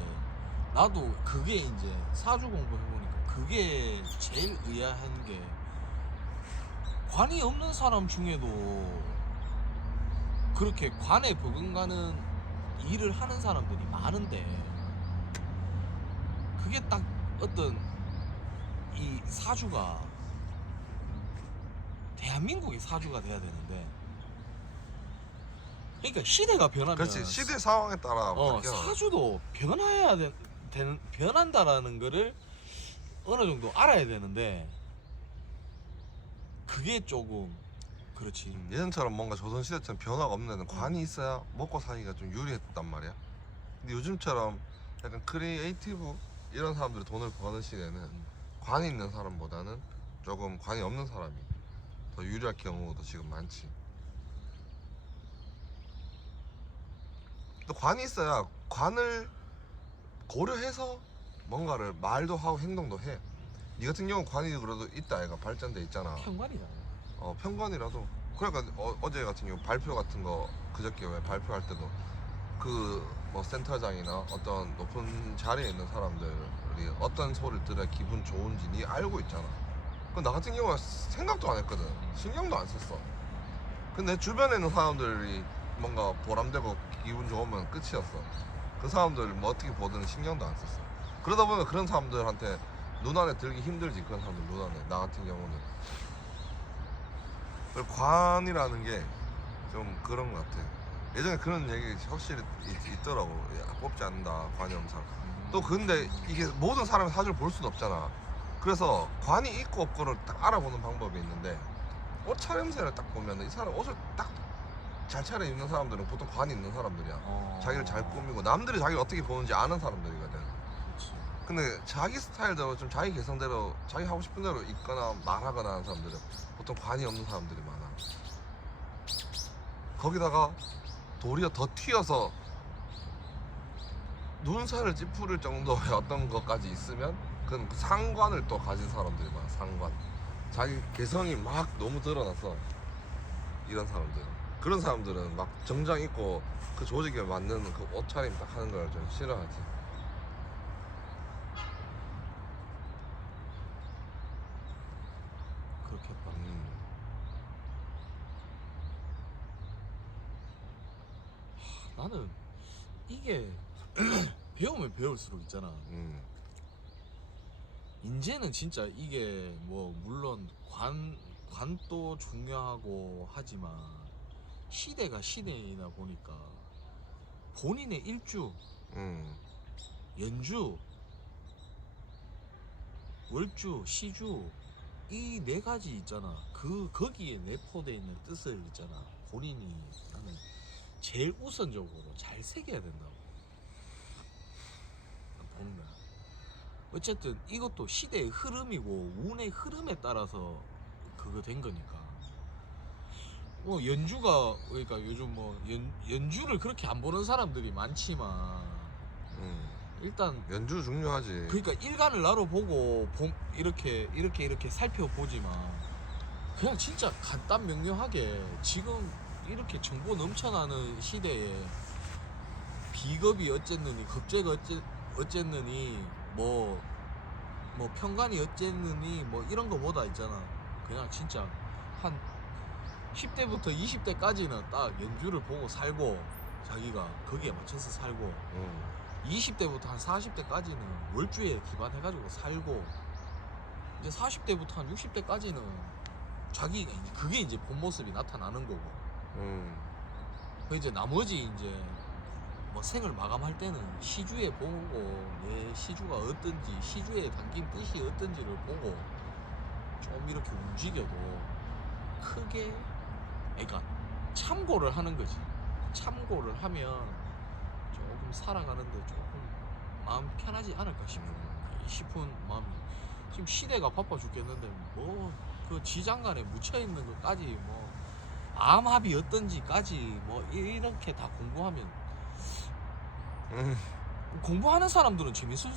나도 그게 이제 사주 공부해보니까 그게 제일 의아한 게, 관이 없는 사람 중에도 그렇게 관에 버금가는 일을 하는 사람들이 많은데, 그게 딱 어떤 이 사주가 대한민국의 사주가 돼야 되는데, 그러니까 시대가 변하면 그렇지. 시대 상황에 따라 바뀌어. 사주도 변한다라는 거를 어느 정도 알아야 되는데, 그게 조금 그렇지. 예전처럼 뭔가 조선시대처럼 변화가 없는 데는 관이 있어야 먹고 사기가 좀 유리했단 말이야. 근데 요즘처럼 약간 크리에이티브 이런 사람들이 돈을 버는 시대는 관이 있는 사람보다는 조금 관이 없는 사람이 더 유리할 경우도 지금 많지. 또 관이 있어야 관을 고려해서 뭔가를 말도 하고 행동도 해. 니 같은 경우는 관이 그래도 있다 애가 발전돼 있잖아. 편관이잖아. 편관이라도. 그러니까 어제 같은 경우 발표 같은 거 그저께 왜 발표할 때도 그 뭐 센터장이나 어떤 높은 자리에 있는 사람들이 어떤 소리를 들어야 기분 좋은지 니 알고 있잖아. 그 나 같은 경우는 생각도 안 했거든. 신경도 안 썼어. 근데 주변에 있는 사람들이 뭔가 보람되고 기분 좋으면 끝이었어. 그 사람들 뭐 어떻게 보든 신경도 안 썼어. 그러다 보면 그런 사람들한테 눈 안에 들기 힘들지. 그런 사람들 눈 안에. 나 같은 경우는 관이라는 게 좀 그런 것 같아. 예전에 그런 얘기 확실히 있더라고. 야, 뽑지 않는다 관이 없는 사람. 또 근데 이게 모든 사람의 사주를 볼 수는 없잖아. 그래서 관이 있고 없고를 딱 알아보는 방법이 있는데, 옷 차림새를 딱 보면 이 사람 옷을 딱 잘 차려입는 사람들은 보통 관이 있는 사람들이야. 자기를 잘 꾸미고 남들이 자기를 어떻게 보는지 아는 사람들이거든. 그렇지. 근데 자기 스타일대로 좀 자기 개성대로 자기 하고 싶은 대로 있거나 말하거나 하는 사람들은 보통 관이 없는 사람들이 많아. 거기다가 도리어 더 튀어서 눈살을 찌푸릴 정도의 어떤 것까지 있으면 그건 상관을 또 가진 사람들이 많아. 상관. 자기 개성이 막 너무 드러나서 이런 사람들. 그런 사람들은 막 정장 입고 그 조직에 맞는 그 옷차림 딱 하는 걸 좀 싫어하지. 그렇겠다. 나는 이게 배우면 배울수록 있잖아. 이제는 진짜 이게 뭐 물론 관도 중요하고 하지만 시대가 시대이다 보니까 본인의 일주, 연주, 월주, 시주 이 네 가지 있잖아. 거기에 내포되어 있는 뜻을 있잖아. 본인이 나는 제일 우선적으로 잘 새겨야 된다고 보는 거야. 어쨌든 이것도 시대의 흐름이고 운의 흐름에 따라서 그거 된 거니까. 뭐 연주가 그러니까 요즘 뭐 연주를 그렇게 안 보는 사람들이 많지만 일단 연주 중요하지. 그러니까 일간을 나로 보고 이렇게 살펴보지만 그냥 진짜 간단 명료하게 지금 이렇게 정보 넘쳐나는 시대에 비겁이 어쨌느니 겁재가 어쨌느니 뭐 평간이 어쨌느니 뭐 이런 거보다 있잖아. 그냥 진짜 한 10대부터 20대까지는 딱 연주를 보고 살고 자기가 거기에 맞춰서 살고 20대부터 한 40대까지는 월주에 기반해가지고 살고 이제 40대부터 한 60대까지는 자기가 그게 이제 본 모습이 나타나는 거고 이제 나머지 이제 뭐 생을 마감할 때는 시주에 보고 내 시주가 어떤지 시주에 담긴 뜻이 어떤지를 보고 좀 이렇게 움직여도 크게 그러니까 참고를 하는 거지. 참고를 하면 조금 살아가는데 조금 마음 편하지 않을까 싶은 마음이. 지금 시대가 바빠 죽겠는데 뭐 그 지장간에 묻혀있는 것까지 뭐 암합이 어떤지까지 뭐 이렇게 다 공부하면 공부하는 사람들은 재밌을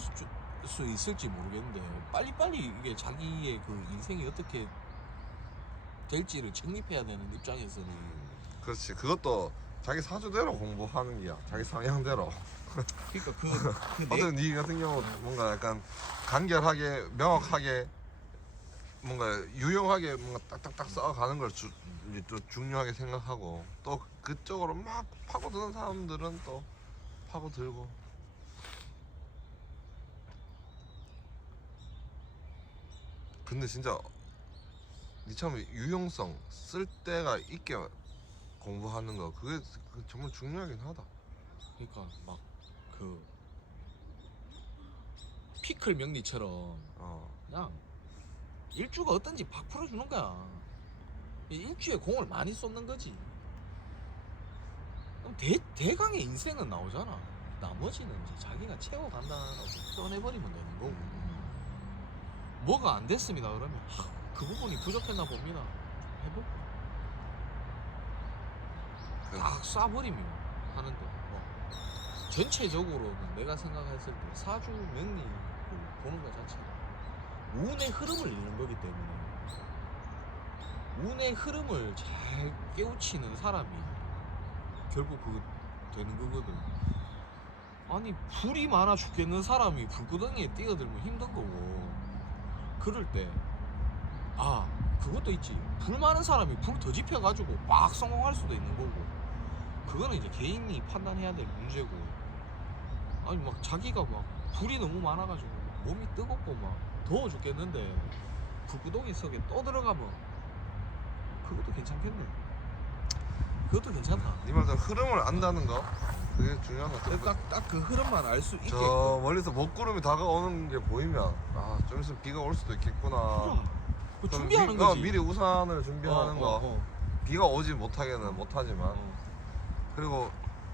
수 있을지 모르겠는데 빨리빨리 이게 자기의 그 인생이 어떻게 될지를 정립해야 되는 입장에서는 그렇지. 그것도 자기 사주대로 공부하는 게야. 자기 성향대로. 그러니까 어떤 니 같은 경우 뭔가 약간 간결하게 명확하게 뭔가 유용하게 뭔가 딱딱딱 써가는 걸 이제 또 중요하게 생각하고 또 그쪽으로 막 파고드는 사람들은 또 파고들고. 근데 진짜 니처럼 유용성 쓸 때가 있게 공부하는 거 그게 정말 중요하긴 하다. 그러니까 막 그 피클 명리처럼 그냥 일주가 어떤지 팍 풀어주는 거야. 일주에 공을 많이 쏟는 거지. 그럼 대강의 인생은 나오잖아. 나머지는 이제 자기가 채워간다라고 써내버리면 되는 거고. 뭐가 안 됐습니다 그러면 그 부분이 부족했나 봅니다. 해보고 딱 쏴버리면 하는데 뭐 전체적으로는 내가 생각했을 때 사주 명리를 보는 것 자체가 운의 흐름을 읽는 거기 때문에 운의 흐름을 잘 깨우치는 사람이 결국 그 되는 거거든. 아니 불이 많아 죽겠는 사람이 불구덩이에 뛰어들면 힘든 거고 그럴 때 그것도 있지. 불 많은 사람이 불 더 지펴가지고 막 성공할 수도 있는 거고 그거는 이제 개인이 판단해야 될 문제고 아니 막 자기가 막 불이 너무 많아가지고 몸이 뜨겁고 막 더워 죽겠는데 불구덩이 속에 또 들어가면 그것도 괜찮겠네. 그것도 괜찮다. 네 말대로 흐름을 안다는 거 그게 중요한 것 같아. 딱 그 흐름만 알 수 있게 저 멀리서 먹구름이 다가오는 게 보이면 좀 있으면 비가 올 수도 있겠구나. 그 준비하는 거지. 미리 우산을 준비하는 거. 비가 오지 못하게는 못하지만 그리고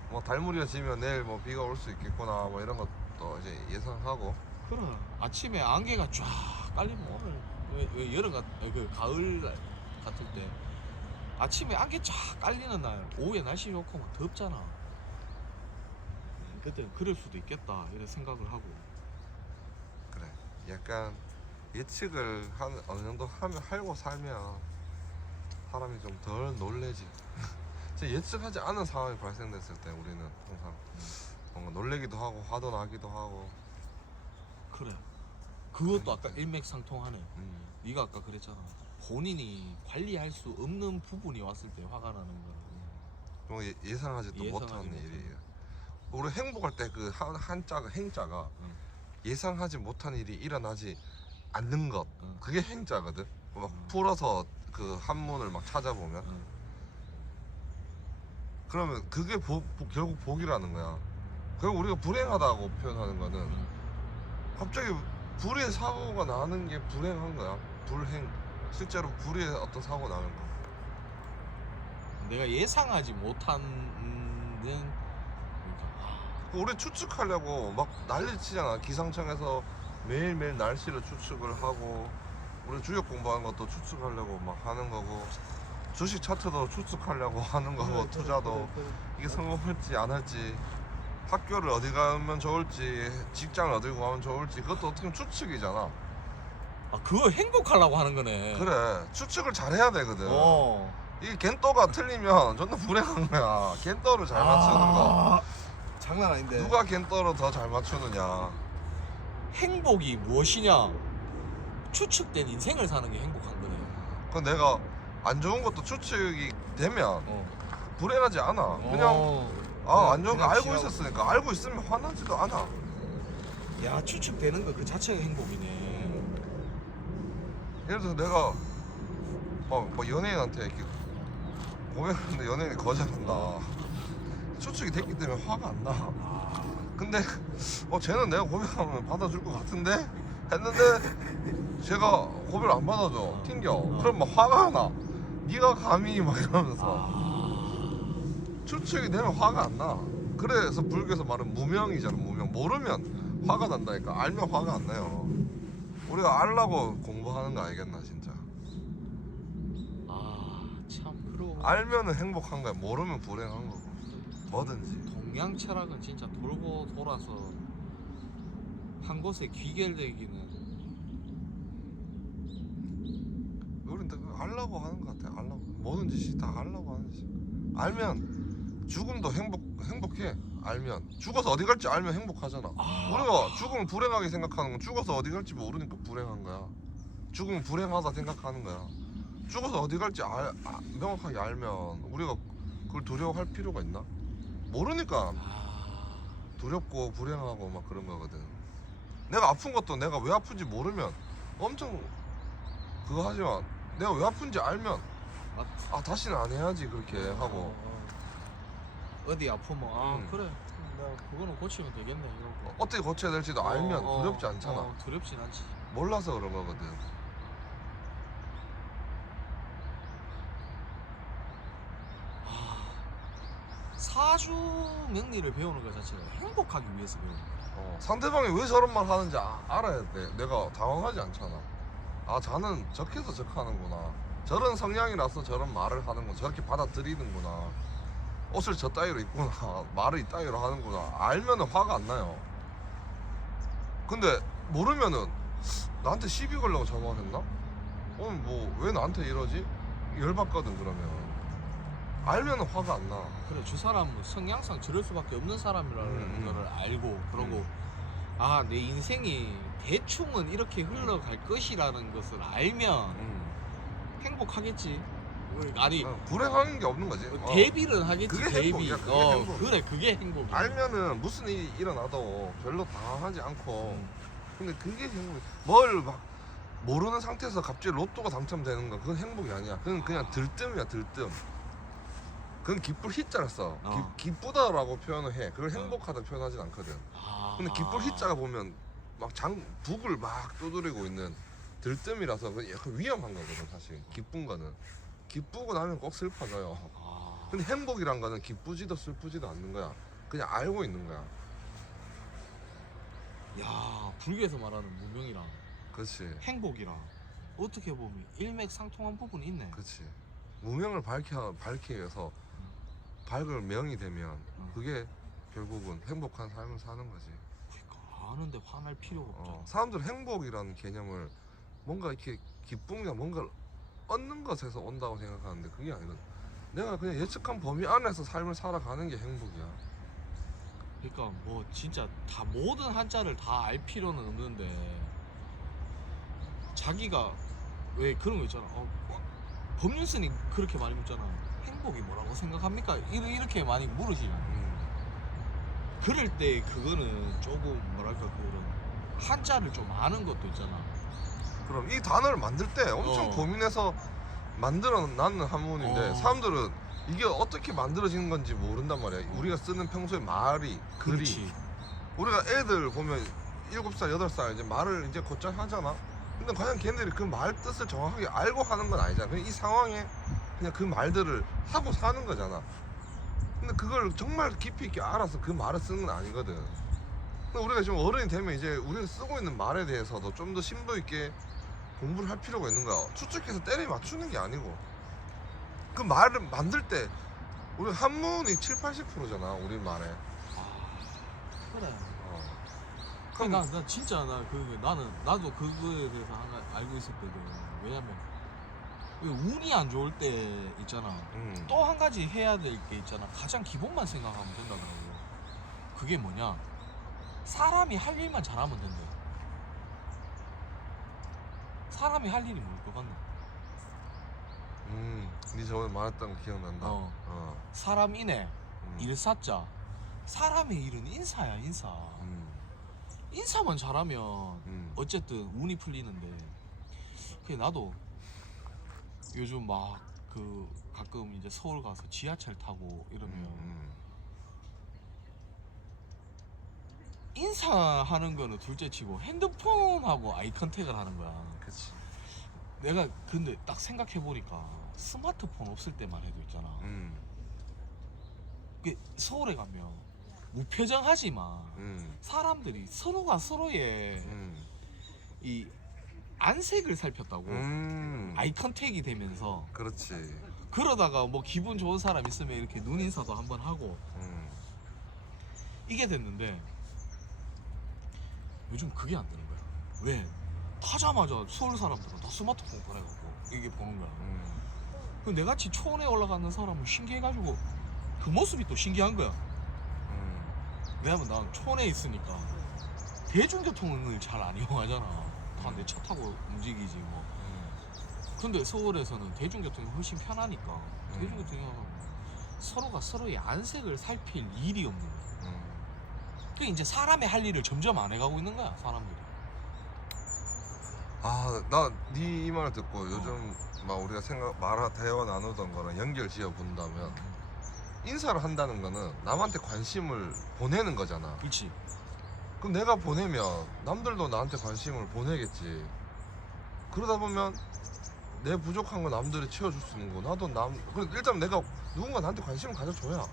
뭐 달무리가 지면 내일 뭐 비가 올 수 있겠구나 뭐 이런 것도 이제 예상하고. 그래. 아침에 안개가 쫙 깔리면 오늘 왜 그 가을 같을 때 아침에 안개 쫙 깔리는 날 오후에 날씨 좋고 막 덥잖아. 그때 그럴 수도 있겠다 이런 생각을 하고. 그래. 약간 예측을 어느 정도 하고 살면 사람이 좀 덜 놀래지. 진짜 예측하지 않은 상황이 발생됐을 때 우리는 항상 뭔가 놀래기도 하고 화도 나기도 하고. 그래. 그것도 아까 일맥상통하네. 음. 네가 아까 그랬잖아. 본인이 관리할 수 없는 부분이 왔을 때 화가 나는 거야. 뭐 예상하지도 못하는 일이에요. 우리 행복할 때 그 한자가 행자가 예상하지 못한 일이 일어나지 않는 것, 그게 행자거든. 막 풀어서 그 한문을 막 찾아보면 그러면 그게 결국 복이라는 거야. 결국 우리가 불행하다고 표현하는 거는 갑자기 불의 사고가 나는 게 불행한 거야. 불행. 실제로 불의 어떤 사고가 나는 거. 내가 예상하지 못한 그러니까 우리 추측하려고 막 난리 치잖아. 기상청에서 매일매일 날씨를 추측을 하고, 우리 주역 공부하는 것도 추측하려고 막 하는 거고, 주식 차트도 추측하려고 하는 거고, 투자도 이게 성공할지 안 할지, 학교를 어디 가면 좋을지, 직장을 어디 가면 좋을지, 그것도 어떻게 보면 추측이잖아. 아 그거 행복하려고 하는 거네. 그래, 추측을 잘 해야 되거든. 어. 이게 겐또가 틀리면 존나 불행한 거야. 겐또를 잘 맞추는 거. 장난 아닌데. 누가 겐또를 더 잘 맞추느냐. 행복이 무엇이냐? 추측된 인생을 사는 게 행복한 거네. 그건 내가 안 좋은 것도 추측이 되면 불행하지 않아. 그냥 안 좋은 거 그냥 알고 지나고. 있었으니까. 알고 있으면 화나지도 않아. 야 추측되는 거 그 자체가 행복이네. 예를 들어서 내가 뭐 연예인한테 이렇게 고백하는데 연예인이 거절한다. 추측이 됐기 때문에 화가 안 나. 근데 쟤는 내가 고백하면 받아줄 것 같은데 했는데 제가 고백을 안 받아줘. 튕겨. 그럼 막 화가 나. 네가 감히 막 이러면서. 추측이 되면 화가 안 나. 그래서 불교에서 말하는 무명이잖아. 무명. 모르면 화가 난다니까. 알면 화가 안 나요. 우리가 알라고 공부하는 거 알겠나 진짜. 참 그럼. 알면은 행복한 거야. 모르면 불행한 거고. 뭐든지. 동양 철학은 진짜 돌고 돌아서 한 곳에 귀결되기는. 우린 다 알라고 하는 것 같아. 알라고. 모든 짓이 다 알라고 하는 짓. 알면 죽음도 행복해. 알면 죽어서 어디 갈지 알면 행복하잖아. 우리가 죽음을 불행하게 생각하는 건 죽어서 어디 갈지 모르니까 불행한 거야. 죽음은 불행하다 생각하는 거야. 죽어서 어디 갈지 명확하게 알면 우리가 그걸 두려워할 필요가 있나? 모르니까 두렵고 불행하고 막 그런 거거든. 내가 아픈 것도 내가 왜 아픈지 모르면 엄청 그거 하지만 내가 왜 아픈지 알면 다시는 안 해야지 그렇게 하고. 어디 아프면 응. 그래 내가 그거는 고치면 되겠네 이러고. 어떻게 고쳐야 될지도 알면 두렵지 않잖아. 두렵진 않지. 몰라서 그런 거거든. 사주 명리를 배우는 것 자체가 행복하기 위해서 배우는 거야. 상대방이 왜 저런 말 하는지 알아야 돼. 내가 당황하지 않잖아. 자는 적해서 적하는구나. 저런 성향이라서 저런 말을 하는구나. 저렇게 받아들이는구나. 옷을 저 따위로 입구나. 말을 이 따위로 하는구나. 알면은 화가 안 나요. 근데 모르면은 나한테 시비 걸려고 전화했나? 오늘 뭐 왜 나한테 이러지? 열받거든. 그러면 알면은 화가 안 나. 그래 저 사람은 성향상 저럴 수밖에 없는 사람이라는 거를 알고 그러고 내 인생이 대충은 이렇게 흘러갈 것이라는 것을 알면 행복하겠지. 아니 불행한 게 없는 거지. 대비는 하겠지. 그게 대비. 행복이야, 그게 행복. 그래 그게 행복이야. 알면은 무슨 일이 일어나도 별로 당황하지 않고. 근데 그게 행복이야. 뭘 막 모르는 상태에서 갑자기 로또가 당첨되는 거 그건 행복이 아니야. 그건 그냥 들뜸이야. 들뜸. 그건 기쁠 희자를 써. 기쁘다라고 표현을 해. 그걸 행복하다 표현하진 않거든. 근데 기쁠 희자가 보면 막 북을 막 두드리고 있는 들뜸이라서 그건 약간 위험한 거거든 사실. 기쁜 거는 기쁘고 나면 꼭 슬퍼져요. 근데 행복이란 거는 기쁘지도 슬프지도 않는 거야. 그냥 알고 있는 거야. 야 불교에서 말하는 무명이랑 그렇지. 행복이랑 어떻게 보면 일맥상통한 부분이 있네. 그렇지. 무명을 밝기 위해서 밝을 명이 되면 그게 결국은 행복한 삶을 사는 거지. 그러니까 아는데 화날 필요가 없잖아. 사람들은 행복이라는 개념을 뭔가 이렇게 기쁨이나 뭔가를 얻는 것에서 온다고 생각하는데 그게 아니거든. 내가 그냥 예측한 범위 안에서 삶을 살아가는 게 행복이야. 그러니까 뭐 진짜 다 모든 한자를 다 알 필요는 없는데 자기가 왜 그런 거 있잖아. 법륜스님 그렇게 많이 묻잖아. 행복이 뭐라고 생각합니까? 이렇게 많이 물으시잖아. 그럴 때 그거는 조금 뭐랄까 그런 한자를 좀 아는 것도 있잖아. 그럼 이 단어를 만들 때 엄청 고민해서 만들어 놨는 한문인데 사람들은 이게 어떻게 만들어지는 건지 모른단 말이야. 우리가 쓰는 평소에 말이, 글이. 그렇지. 우리가 애들 보면 7살, 8살 이제 말을 이제 곧잘 하잖아. 근데 과연 걔네들이 그 말 뜻을 정확하게 알고 하는 건 아니잖아. 그냥 이 상황에 그냥 그 말들을 하고 사는 거잖아. 근데 그걸 정말 깊이 있게 알아서 그 말을 쓰는 건 아니거든. 근데 우리가 지금 어른이 되면 이제 우리가 쓰고 있는 말에 대해서도 좀 더 심도 있게 공부를 할 필요가 있는 거야. 추측해서 때려 맞추는 게 아니고 그 말을 만들 때 우리 한문이 70~80%잖아 우리 말에. 그래. 그러니까 나 진짜 나도 그거에 대해서 하나 알고 있었거든. 왜냐면 왜 운이 안 좋을 때 있잖아. 또 한 가지 해야 될 게 있잖아. 가장 기본만 생각하면 된다고. 그게 뭐냐? 사람이 할 일만 잘하면 된대. 사람이 할 일이 뭘 것 같나? 네 저번에 말했던 거 기억난다. 사람이네. 일사자. 사람의 일은 인사야, 인사. 인사만 잘하면 어쨌든 운이 풀리는데. 그게 나도 요즘 막 그 가끔 이제 서울 가서 지하철 타고 이러면 인사하는 거는 둘째치고 핸드폰하고 아이 컨택을 하는 거야. 그치. 내가 근데 딱 생각해 보니까 스마트폰 없을 때만 해도 있잖아. 서울에 가면 무표정하지만 사람들이 서로가 서로의 이 안색을 살폈다고 아이 컨택이 되면서. 그렇지. 그러다가 뭐 기분 좋은 사람 있으면 이렇게 눈 인사도 한번 하고 이게 됐는데 요즘 그게 안 되는 거야. 왜? 타자마자 서울 사람들은 다 스마트폰 꺼내갖고 이게 보는 거야. 내같이 초원에 올라가는 사람은 신기해가지고 그 모습이 또 신기한 거야. 왜냐면 난 초원에 있으니까 대중교통을 잘 안 이용하잖아. 다 내 차 타고 움직이지 뭐. 근데 서울에서는 대중교통이 훨씬 편하니까 대중교통이 서로가 서로의 안색을 살필 일이 없는 거야. 그 이제 사람의 할 일을 점점 안 해가고 있는 거야 사람들이. 나 네 이 말을 듣고 요즘 막 우리가 대화 나누던 거랑 연결 지어 본다면 인사를 한다는 거는 남한테 관심을 보내는 거잖아. 그렇지. 그럼 내가 보내면 남들도 나한테 관심을 보내겠지. 그러다 보면 내 부족한 거 남들이 채워줄 수 있는 거, 나도 일단 내가 누군가 나한테 관심을 가져줘야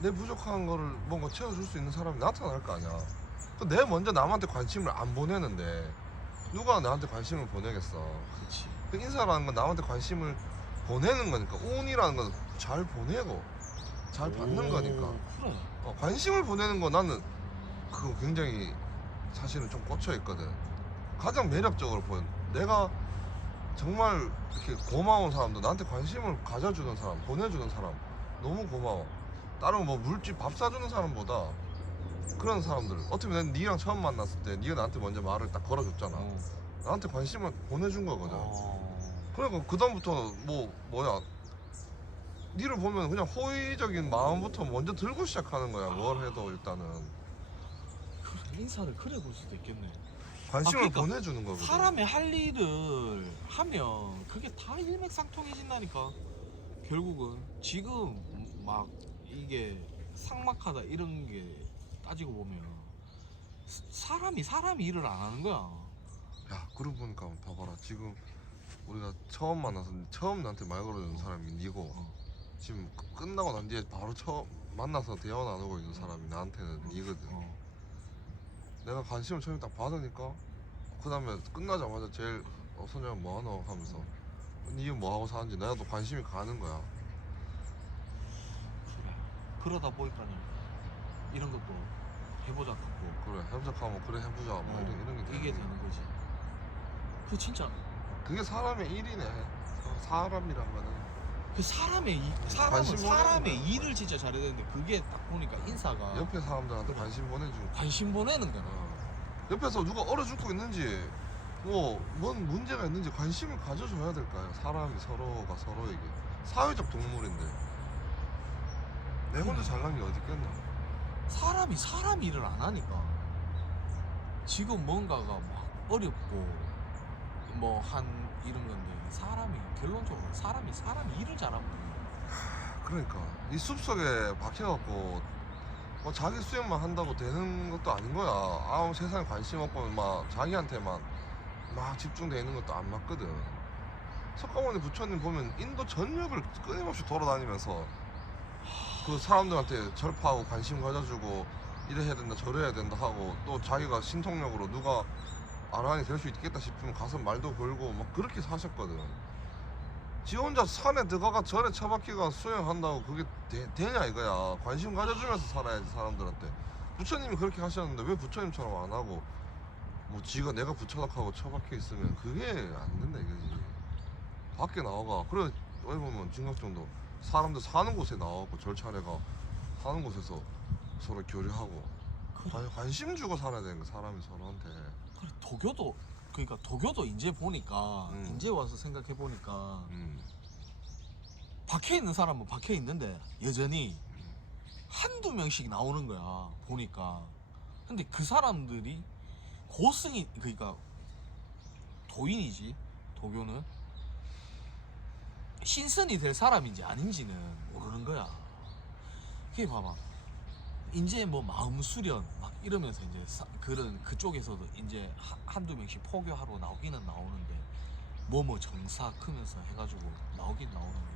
내 부족한 거를 뭔가 채워줄 수 있는 사람이 나타날 거 아니야. 내가 먼저 남한테 관심을 안 보내는데 누가 나한테 관심을 보내겠어. 그렇지. 그 인사라는 건 남한테 관심을 보내는 거니까, 운이라는 건 잘 보내고 잘 받는 거니까. 그래. 관심을 보내는 거 나는 그거 굉장히 사실은 좀 꽂혀 있거든. 가장 매력적으로 보여. 내가 정말 이렇게 고마운 사람도, 나한테 관심을 가져주는 사람, 보내주는 사람 너무 고마워. 다른 뭐 물집 밥 사주는 사람보다 그런 사람들, 어떻게 보면 니랑 처음 만났을 때 니가 나한테 먼저 말을 딱 걸어줬잖아. 나한테 관심을 보내준 거거든. 그러니까 그다음부터 뭐야 니를 보면 그냥 호의적인 마음부터 먼저 들고 시작하는 거야. 뭘 해도 일단은 인사를 그래 볼 수도 있겠네. 관심을 그러니까 보내주는 거거든. 사람의 할 일을 하면 그게 다 일맥상통해진다니까. 결국은 지금 막 이게 삭막하다 이런 게 따지고 보면 사람이 일을 안 하는 거야. 야, 그러고 보니까 봐봐라. 지금 우리가 처음 만나서 처음 나한테 말 걸어주는 사람이 니고, 지금 끝나고 난 뒤에 바로 처음 만나서 대화 나누고 있는 사람이 나한테는 니거든. 내가 관심을 처음에 딱 받으니까 그 다음에 끝나자마자 제일 선영아 뭐하노 하면서 니 뭐하고 사는지 내가 또 관심이 가는 거야. 그래. 그러다 보니까 이런 것도 해보자 갖고. 그래, 해보자하면 그래 해보자 뭐 이런 게 이게 되는 거지. 그 진짜 그게 사람의 일이네. 사람이란 거는 그 사람의 관심 사람의 보내는 일을 진짜 잘해야 되는데 그게 딱 보니까 인사가 옆에 사람들한테 그래. 관심 보내주고 관심 보내는 거야. 옆에서 누가 얼어 죽고 있는지 뭐 뭔 문제가 있는지 관심을 가져줘야 될까요? 사람이 서로가 서로에게 사회적 동물인데 내 혼자 잘난 게 어디 있겠나? 사람이 사람 일을 안 하니까 지금 뭔가가 막 어렵고 뭐 한 이런 건데 사람이 결론적으로 사람이 일을 잘하면 돼. 그러니까 이 숲속에 박혀갖고 뭐 자기 수행만 한다고 되는 것도 아닌 거야. 아무 세상에 관심 없고 막 자기한테만 막 집중돼 있는 것도 안 맞거든. 석가모니 부처님 보면 인도 전역을 끊임없이 돌아다니면서 그 사람들한테 절파하고 관심 가져주고 이래 해야 된다 저래 해야 된다 하고 또 자기가 신통력으로 누가 아라한이 될 수 있겠다 싶으면 가서 말도 걸고 막 그렇게 사셨거든. 지 혼자 산에 들어가 절에 처박히가 수행한다고 그게 되냐 이거야. 관심 가져주면서 살아야지 사람들한테. 부처님이 그렇게 하셨는데 왜 부처님처럼 안 하고 뭐 지가 내가 부처덕하고 처박혀 있으면 그게 안 된다 이거지. 밖에 나와가 그래 어디 보면 진각정도 사람들 사는 곳에 나와갖고 절차례가 사는 곳에서 서로 교류하고 관심 주고 살아야 되는 거 사람이 서로한테. 그래, 도교도 이제 보니까 이제 와서 생각해 보니까 박혀 있는 사람은 박혀 있는데 여전히 한두 명씩 나오는 거야 보니까. 근데 그 사람들이 고승이 그러니까 도인이지 도교는 신선이 될 사람인지 아닌지는 모르는 거야. 그게 봐봐. 이제 뭐 마음 수련 막 이러면서 이제 그런 그쪽에서도 이제 한두 명씩 포교하러 나오기는 나오는데 뭐 정사 크면서 해가지고 나오긴 나오는데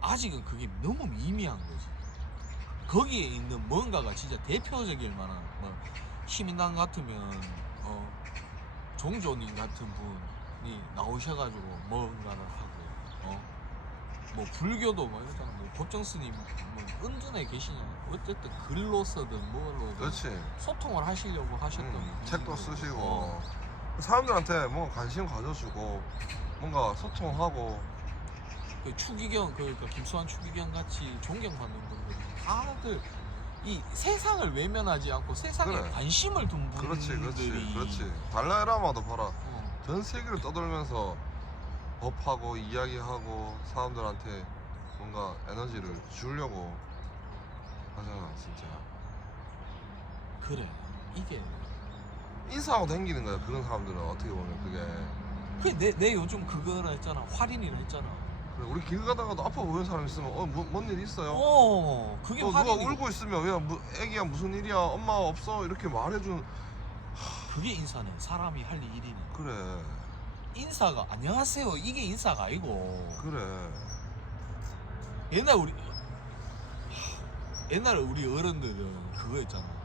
아직은 그게 너무 미미한 거지. 거기에 있는 뭔가가 진짜 대표적일 만한 뭐 시민당 같으면 종조님 같은 분이 나오셔가지고 뭔가를 하고 뭐 불교도 뭐 이러잖아. 뭐 법정 스님 뭐 은둔에 계시냐 어쨌든 글로서든 뭐로든 그렇지. 소통을 하시려고 하셨던 책도 분들이고. 쓰시고 사람들한테 뭔가 관심 가져주고 뭔가 소통하고 그 추기경 그러니까 김수환 추기경 같이 존경받는 분들이 다들 이 세상을 외면하지 않고 세상에 그래. 관심을 둔 분들이 그렇지. 달라이라마도 봐라. 전 세계를 떠돌면서 법하고 이야기하고 사람들한테 뭔가 에너지를 주려고 하잖아 진짜. 그래 이게 인사하고 다니는 거야 그런 사람들은. 어떻게 보면 그게 내 요즘 그거라 했잖아. 활인이라 했잖아. 그래, 우리 길 가다가도 아파 보이는 사람 있으면 뭔 일 있어요? 그게 또 누가 활인이고 울고 있으면 애기야 무슨 일이야 엄마 없어 이렇게 말해준. 그게 인사네. 사람이 할 일이네. 그래 인사가 안녕하세요 이게 인사가 아니고 그래 옛날에 우리 어른들은 그거 했잖아.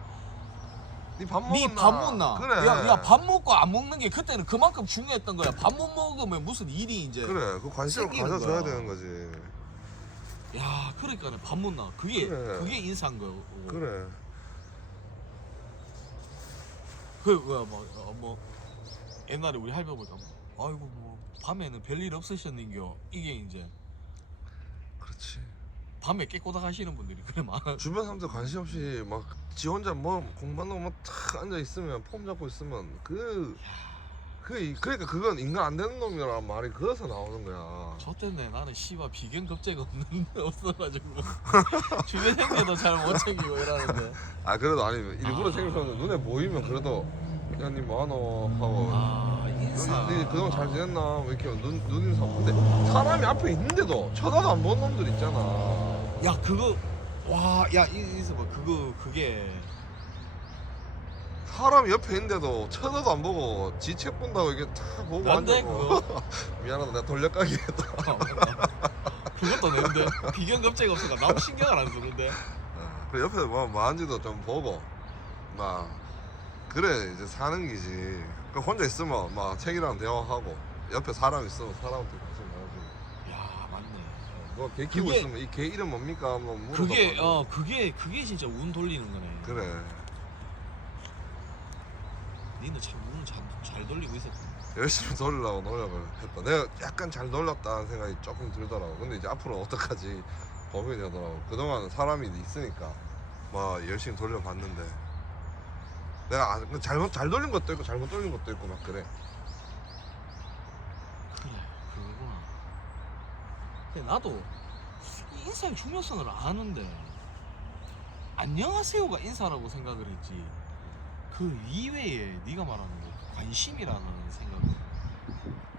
니 밥 니 먹었나? 밥 먹나? 그래 야 밥 먹고 안 먹는 게 그때는 그만큼 중요했던 거야. 밥 못 먹으면 무슨 일이 이제 그래 그 관심을 생기는 가져줘야 거야. 되는 거지. 야 그러니까 밥 못나 그게 그래. 그게 인사인 거고. 그래 뭐 옛날에 우리 할머니가 아이고 뭐 밤에는 별일 없으셨는겨 이게 이제 그렇지. 밤에 깨꼬닥 하시는 분들이 그래 많아. 주변 사람들 관심 없이 막 지 혼자 뭐 공부한다고 막탁 앉아 있으면 폼 잡고 있으면 그러니까 그건 인간 안 되는 놈이란 말이 그래서 나오는 거야. 저 때문에 나는 씨발 비견 겁재가 없어가지고 주변 형제도 잘 못 챙기고 이러는데. 아 그래도 아니 일부러 생각하면 눈에 보이면 그래도 야니 뭐하노 하고 인사. 니 그동안 잘 지냈나 왜 이렇게 눈인사. 근데 사람이 앞에 있는데도 쳐다도 안 보는 놈들 있잖아. 야 그거 와야 있어 봐 그게 사람이 옆에 있는데도 쳐다도 안 보고 지 책 본다고 이게 탁 보고 난데 앉아서. 그거 미안하다 내가 돌려가기 했다. 그것도 내는데 비견 겁재가 없으니까 나무 신경을 안 쓰는데. 그래 옆에 뭐 하는지도 좀 보고 막 그래 이제 사는 기지. 그 혼자 있으면 막 책이랑 대화하고 옆에 사람 있으면 사람한테 관심 가지고 야 맞네. 뭐 개 키우고 그게- 있으면 이 개 이름 뭡니까 뭐 물어봐. 그게 진짜 운 돌리는 거네. 그래 니는 참 운을 잘 돌리고 있었다. 열심히 돌리려고 노력을 했다. 내가 약간 잘 돌렸다는 생각이 조금 들더라고. 근데 이제 앞으로 어떡하지 고민이 되더라고. 그동안 사람이 있으니까 막 열심히 돌려봤는데 내가 잘 돌린 것도 있고 잘못 돌린 것도 있고 막 그래. 그래 그거구나. 근데 나도 이 인사의 중요성을 아는데 안녕하세요가 인사라고 생각을 했지 그 이외에 네가 말하는 거 관심이라는 생각을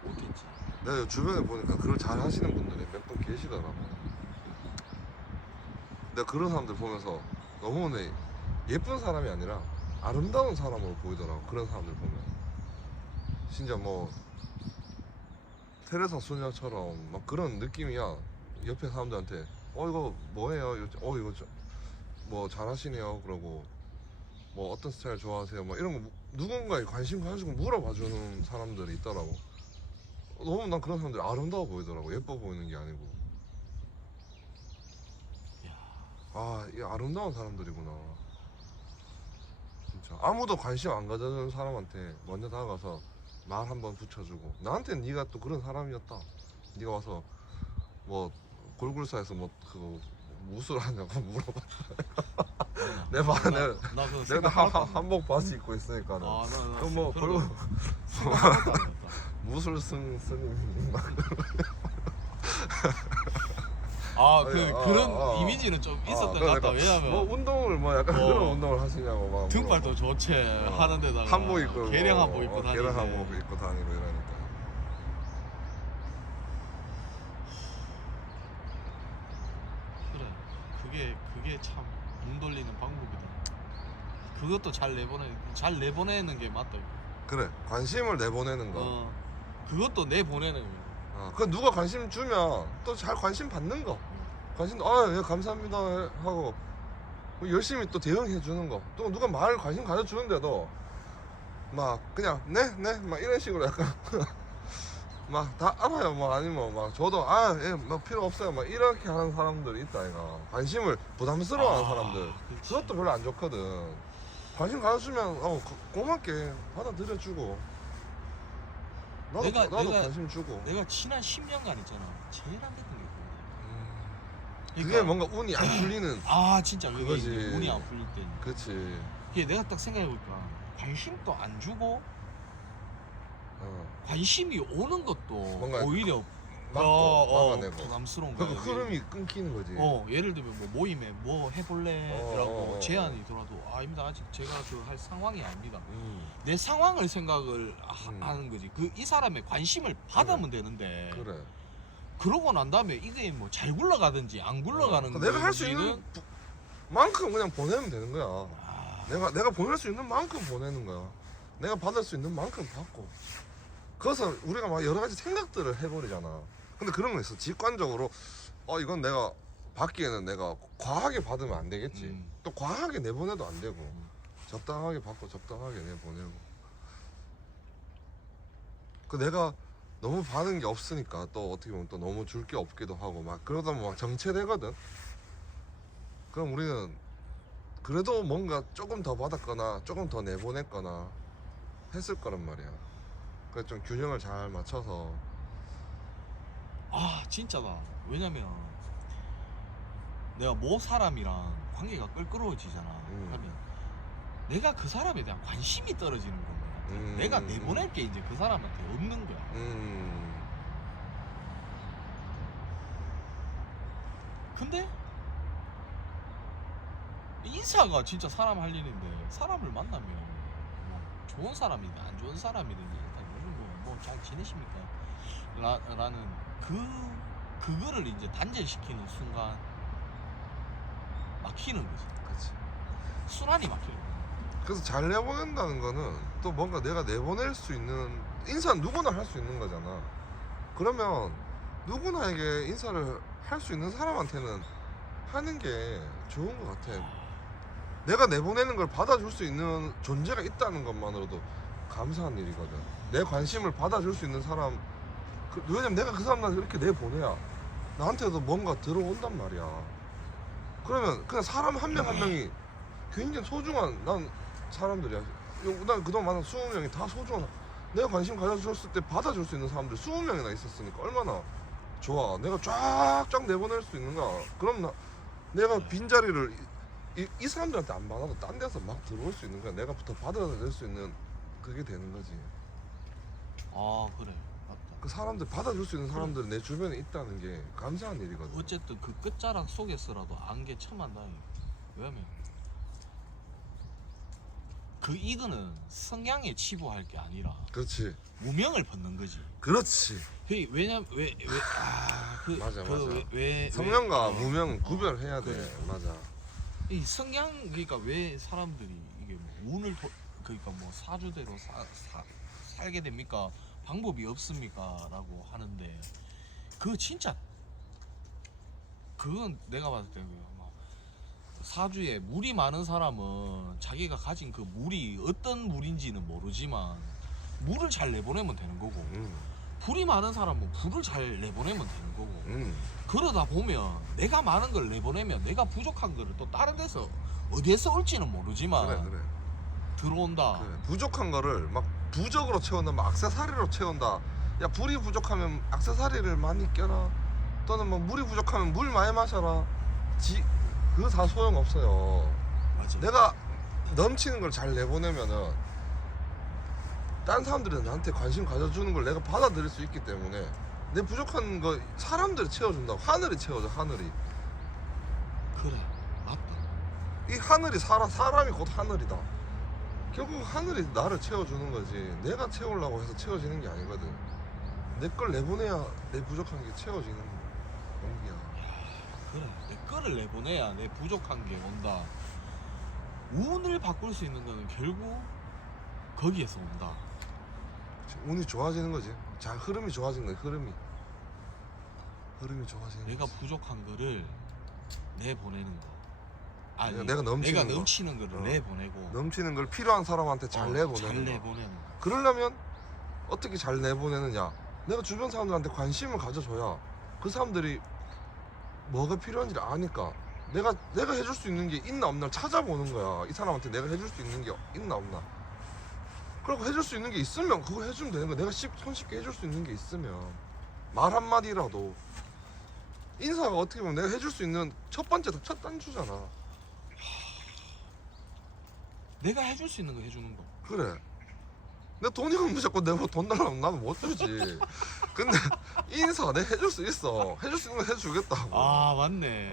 못했지. 내가 주변에 보니까 그걸 잘 하시는 분들이 몇 분 계시더라고. 내가 그런 사람들 보면서 너무 예쁜 사람이 아니라 아름다운 사람으로 보이더라고. 그런 사람들 보면 진짜 뭐 테레사 소녀처럼 막 그런 느낌이야. 옆에 사람들한테 이거 뭐예요? 이거 뭐 잘하시네요. 그러고 뭐 어떤 스타일 좋아하세요? 뭐 이런 거 누군가에 관심 가지고 물어봐주는 사람들이 있더라고. 너무 난 그런 사람들이 아름다워 보이더라고. 예뻐 보이는 게 아니고. 아, 이 아름다운 사람들이구나. 진짜 아무도 관심 안 가져주는 사람한테 먼저 다가가서 말 한번 붙여주고. 나한테는 네가 또 그런 사람이었다. 네가 와서 뭐 골굴사에서 뭐 그거 무술 하냐고 물어봐. 내가 한복 바지 입고 있으니까는. 그럼 뭐 골굴 무술 스님 막. 그런 이미지는 좀 있었던 것 같다. 왜냐면 뭐 운동을 뭐 약간 그런 운동을 하시냐고 막 등발도 좋지 하는 데다가 한복 입고 개량 한복 입고 다니고 개량 한복 입고 다니고 이러니까. 그래 그게 참 돈 돌리는 방법이다. 그것도 잘 내보내는 게 맞다. 그래 관심을 내보내는 거. 그것도 내보내는 거. 그 누가 관심 주면 또 잘 관심 받는 거. 관심도 예, 감사합니다 하고 열심히 또 대응해 주는 거. 또 누가 말 관심 가져주는데도 막 그냥 네 막 이런 식으로 약간 막 다 알아요. 뭐 아니면 막 저도 뭐 필요 없어요. 막 이렇게 하는 사람들이 있다. 이가 관심을 부담스러워하는 사람들. 그치. 그것도 별로 안 좋거든. 관심 가져주면 고맙게 받아들여주고 나도 관심 주고. 내가 지난 10년간 있잖아. 제일 안 됐던 게 그거야. 그게 뭔가 운이 안 풀리는. 진짜 그거지. 운이 안 풀릴 때. 그치. 이게 내가 딱 생각해보니까 관심도 안 주고 관심이 오는 것도 뭔가 오히려 막아내고 부담스러운 거야. 그 흐름이 끊기는 거지. 예를 들면 뭐 모임에 뭐 해볼래라고 제안이 들어와도 아닙니다. 아직 제가 할 상황이 아닙니다. 내 상황을 생각을 하는 거지. 이 사람의 관심을 받으면 되는데. 그래. 그러고 난 다음에 이게 뭐 잘 굴러가든지 안 굴러가는 내가 할 수 있는 만큼 그냥 보내면 되는 거야. 내가 보낼 수 있는 만큼 보내는 거야. 내가 받을 수 있는 만큼 받고. 그래서 우리가 막 여러 가지 생각들을 해버리잖아. 근데 그런 거 있어. 직관적으로 이건 내가 받기에는 내가 과하게 받으면 안 되겠지. 또 과하게 내보내도 안 되고 적당하게 받고 적당하게 내보내고. 내가 너무 받은 게 없으니까 또 어떻게 보면 또 너무 줄 게 없기도 하고 막 그러다 보면 막 정체되거든. 그럼 우리는 그래도 뭔가 조금 더 받았거나 조금 더 내보냈거나 했을 거란 말이야. 그래서 좀 균형을 잘 맞춰서. 진짜다. 왜냐면 내가 뭐 사람이랑 관계가 껄끄러워지잖아. 하면 내가 그 사람에 대한 관심이 떨어지는 거야. 내가 내보낼 게 이제 그 사람한테 없는 거야. 근데 인사가 진짜 사람 할 일인데 사람을 만나면 뭐 좋은 사람이든 안 좋은 사람이든 일단 뭐 잘 지내십니까? 라는 그거를 이제 단절시키는 순간 막히는 거지. 그치. 순환이 막히는 거야. 그래서 잘 내보낸다는 거는 또 뭔가 내가 내보낼 수 있는 인사는 누구나 할 수 있는 거잖아. 그러면 누구나에게 인사를 할 수 있는 사람한테는 하는 게 좋은 것 같아. 내가 내보내는 걸 받아줄 수 있는 존재가 있다는 것만으로도 감사한 일이거든. 내 관심을 받아줄 수 있는 사람. 왜냐면 내가 그 사람한테 이렇게 내보내야 나한테도 뭔가 들어온단 말이야. 그러면 그냥 사람 한 명 한 명이 굉장히 소중한 난 사람들이야. 난 그동안 만난 20명이 다 소중한, 내가 관심 가져줬을 때 받아줄 수 있는 사람들 20명이나 있었으니까 얼마나 좋아. 내가 쫙쫙 내보낼 수 있는 거야. 그럼 내가 빈자리를 이 사람들한테 안 받아도 딴 데서 막 들어올 수 있는 거야. 내가 더 받아낼 수 있는 그게 되는 거지. 아 그래 맞다. 그 사람들 받아줄 수 있는 사람들이 내 주변에 있다는 게 감사한 일이거든. 어쨌든 그 끝자락 속에서라도 안 게 천만다행이야. 왜냐면 그 이거는 성향에 치부할 게 아니라 그렇지. 무명을 벗는 거지. 그렇지. 왜냐면 맞아, 맞아. 왜 성명과 무명 구별해야 돼. 그래. 맞아. 이 성향 그러니까 왜 사람들이 이게 뭐 운을 그러니까 뭐 사주대로 살게 됩니까? 방법이 없습니까? 라고 하는데 그거 진짜 그건 내가 봤을 때 막 사주에 물이 많은 사람은 자기가 가진 그 물이 어떤 물인지는 모르지만 물을 잘 내보내면 되는 거고 불이 많은 사람은 불을 잘 내보내면 되는 거고 그러다 보면 내가 많은 걸 내보내면 내가 부족한 거를 또 다른 데서 어디에서 올지는 모르지만 그래. 들어온다. 그래. 부족한 거를 막 부적으로 채운다, 막 액세서리로 채운다. 야, 불이 부족하면 액세서리를 많이 껴라. 또는 뭐 물이 부족하면 물 많이 마셔라. 그거 다 소용 없어요. 맞아. 내가 넘치는 걸 잘 내보내면은 딴 사람들이 나한테 관심 가져주는 걸 내가 받아들일 수 있기 때문에 내 부족한 거 사람들이 채워준다고. 하늘이 채워줘, 하늘이. 그래 맞다. 이 하늘이 사람이 곧 하늘이다. 결국 하늘이 나를 채워주는 거지. 내가 채우려고 해서 채워지는 게 아니거든. 내 걸 내보내야 내 부족한 게 채워지는 공기야. 그래 내 거를 내보내야 내 부족한 게 온다. 운을 바꿀 수 있는 거는 결국 거기에서 온다. 운이 좋아지는 거지. 자, 흐름이 좋아지는 거야. 흐름이 좋아지는 내가 거지. 부족한 거를 내보내는 거. 아니 내가 넘치는 거. 넘치는 거를 내보내고 넘치는 걸 필요한 사람한테 잘 내보내는 잘 거. 내보내는 거. 그러려면 어떻게 잘 내보내느냐. 내가 주변 사람들한테 관심을 가져줘야 그 사람들이 뭐가 필요한지를 아니까 내가 해줄 수 있는 게 있나 없나 찾아보는 거야. 이 사람한테 내가 해줄 수 있는 게 있나 없나. 그리고 해줄 수 있는 게 있으면 그거 해주면 되는 거야. 내가 손쉽게 해줄 수 있는 게 있으면 말 한마디라도. 인사가 어떻게 보면 내가 해줄 수 있는 첫 단추잖아. 내가 해줄 수 있는 거 해주는 거. 그래. 내 돈이 없는 자꾸 내가 돈 달라면 나는 못 주지. 근데 인사 내 해줄 수 있어. 해줄 수 있는 거 해주겠다고. 아 맞네.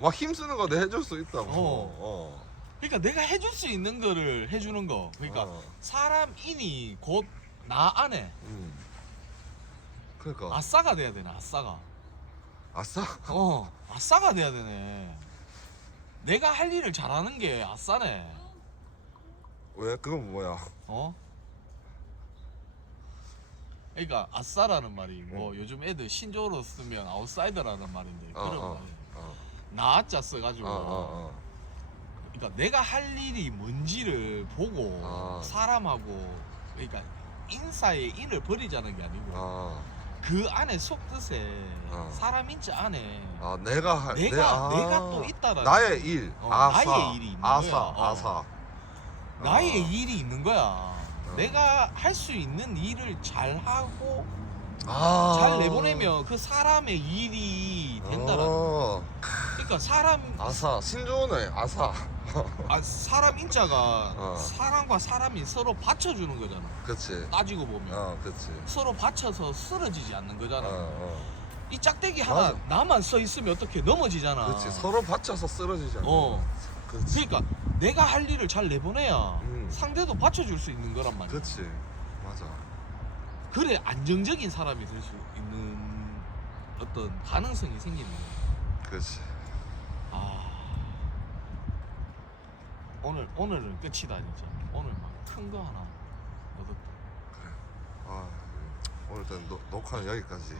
막 힘쓰는 거 내 해줄 수 있다고. 그러니까 내가 해줄 수 있는 거를 해주는 거. 그러니까 어. 사람인이 곧 나 안에 그러니까 아싸가 돼야 되네. 아싸가. 아싸. 아싸가 돼야 되네. 내가 할 일을 잘하는 게 아싸네. 왜? 그건 뭐야? 그러니까 아싸라는 말이 뭐 요즘 애들 신조어로 쓰면 아웃사이더라는 말인데 그런 말이에요. 나아자 써가지고 그러니까 내가 할 일이 뭔지를 보고 사람하고 그러니까 인사의 인을 버리자는 게 아니고 그 안에 속뜻에 사람인지 안에 내가 또 있다라는 나의 일. 나의 일이 있는 거야. 아사. 나의 일이 있는 거야. 내가 할 수 있는 일을 잘 하고 잘 내보내면 그 사람의 일이 된다라는 거야. 그러니까 아사 신조어네. 아사. 사람 인자가 사람과 사람이 서로 받쳐주는 거잖아. 그치. 따지고 보면 그치. 서로 받쳐서 쓰러지지 않는 거잖아. 이 짝대기 맞아. 하나 나만 서 있으면 어떻게 넘어지잖아. 그치. 서로 받쳐서 쓰러지지 않는. 그치. 그러니까 내가 할 일을 잘 내보내야 상대도 받쳐줄 수 있는 거란 말이야. 그치. 맞아. 그래 안정적인 사람이 될 수 있는 어떤 가능성이 생기는 거야. 그치. 오늘은 끝이다 진짜. 오늘 막 큰 거 하나 얻었다. 그래. 오늘 일단 녹화는 여기까지.